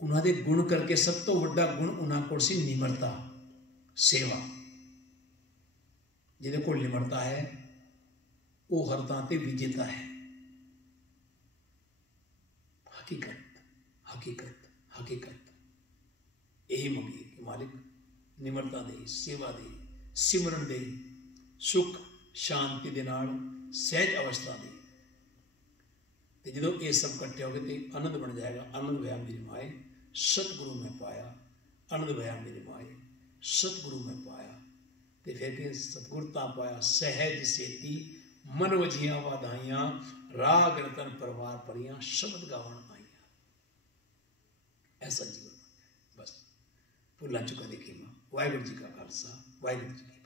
उन्होंने गुण करके सब तो बड़ा गुण उन्होंने को सी निमरता, सेवा। जिहदे कोल निमरता है वो हर थां ते विजेता है। हकीकत हकीकत हकीकत यही मंगी कि मालिक निमरता दे, सेवा दे, सिमरन दे, सुख शांति दे नाल सहज अवस्था दे। तो जो ये सब कट्ठे हो गए तो आनंद बन जाएगा। आनंद भया मेरी माए सतगुरु में पाया, आनंद भया मेरी माए सतगुरु में पाया। तो फिर सतगुरता पाया सहज सेती, मन वजियां वाधाइयां, राग रतन परवार परियां, शब्द गावन आईयां। ऐसा जीवन बस भुला चुका देखी मां। वाहिगुरू जी का खालसा, वाहिगुरू जी की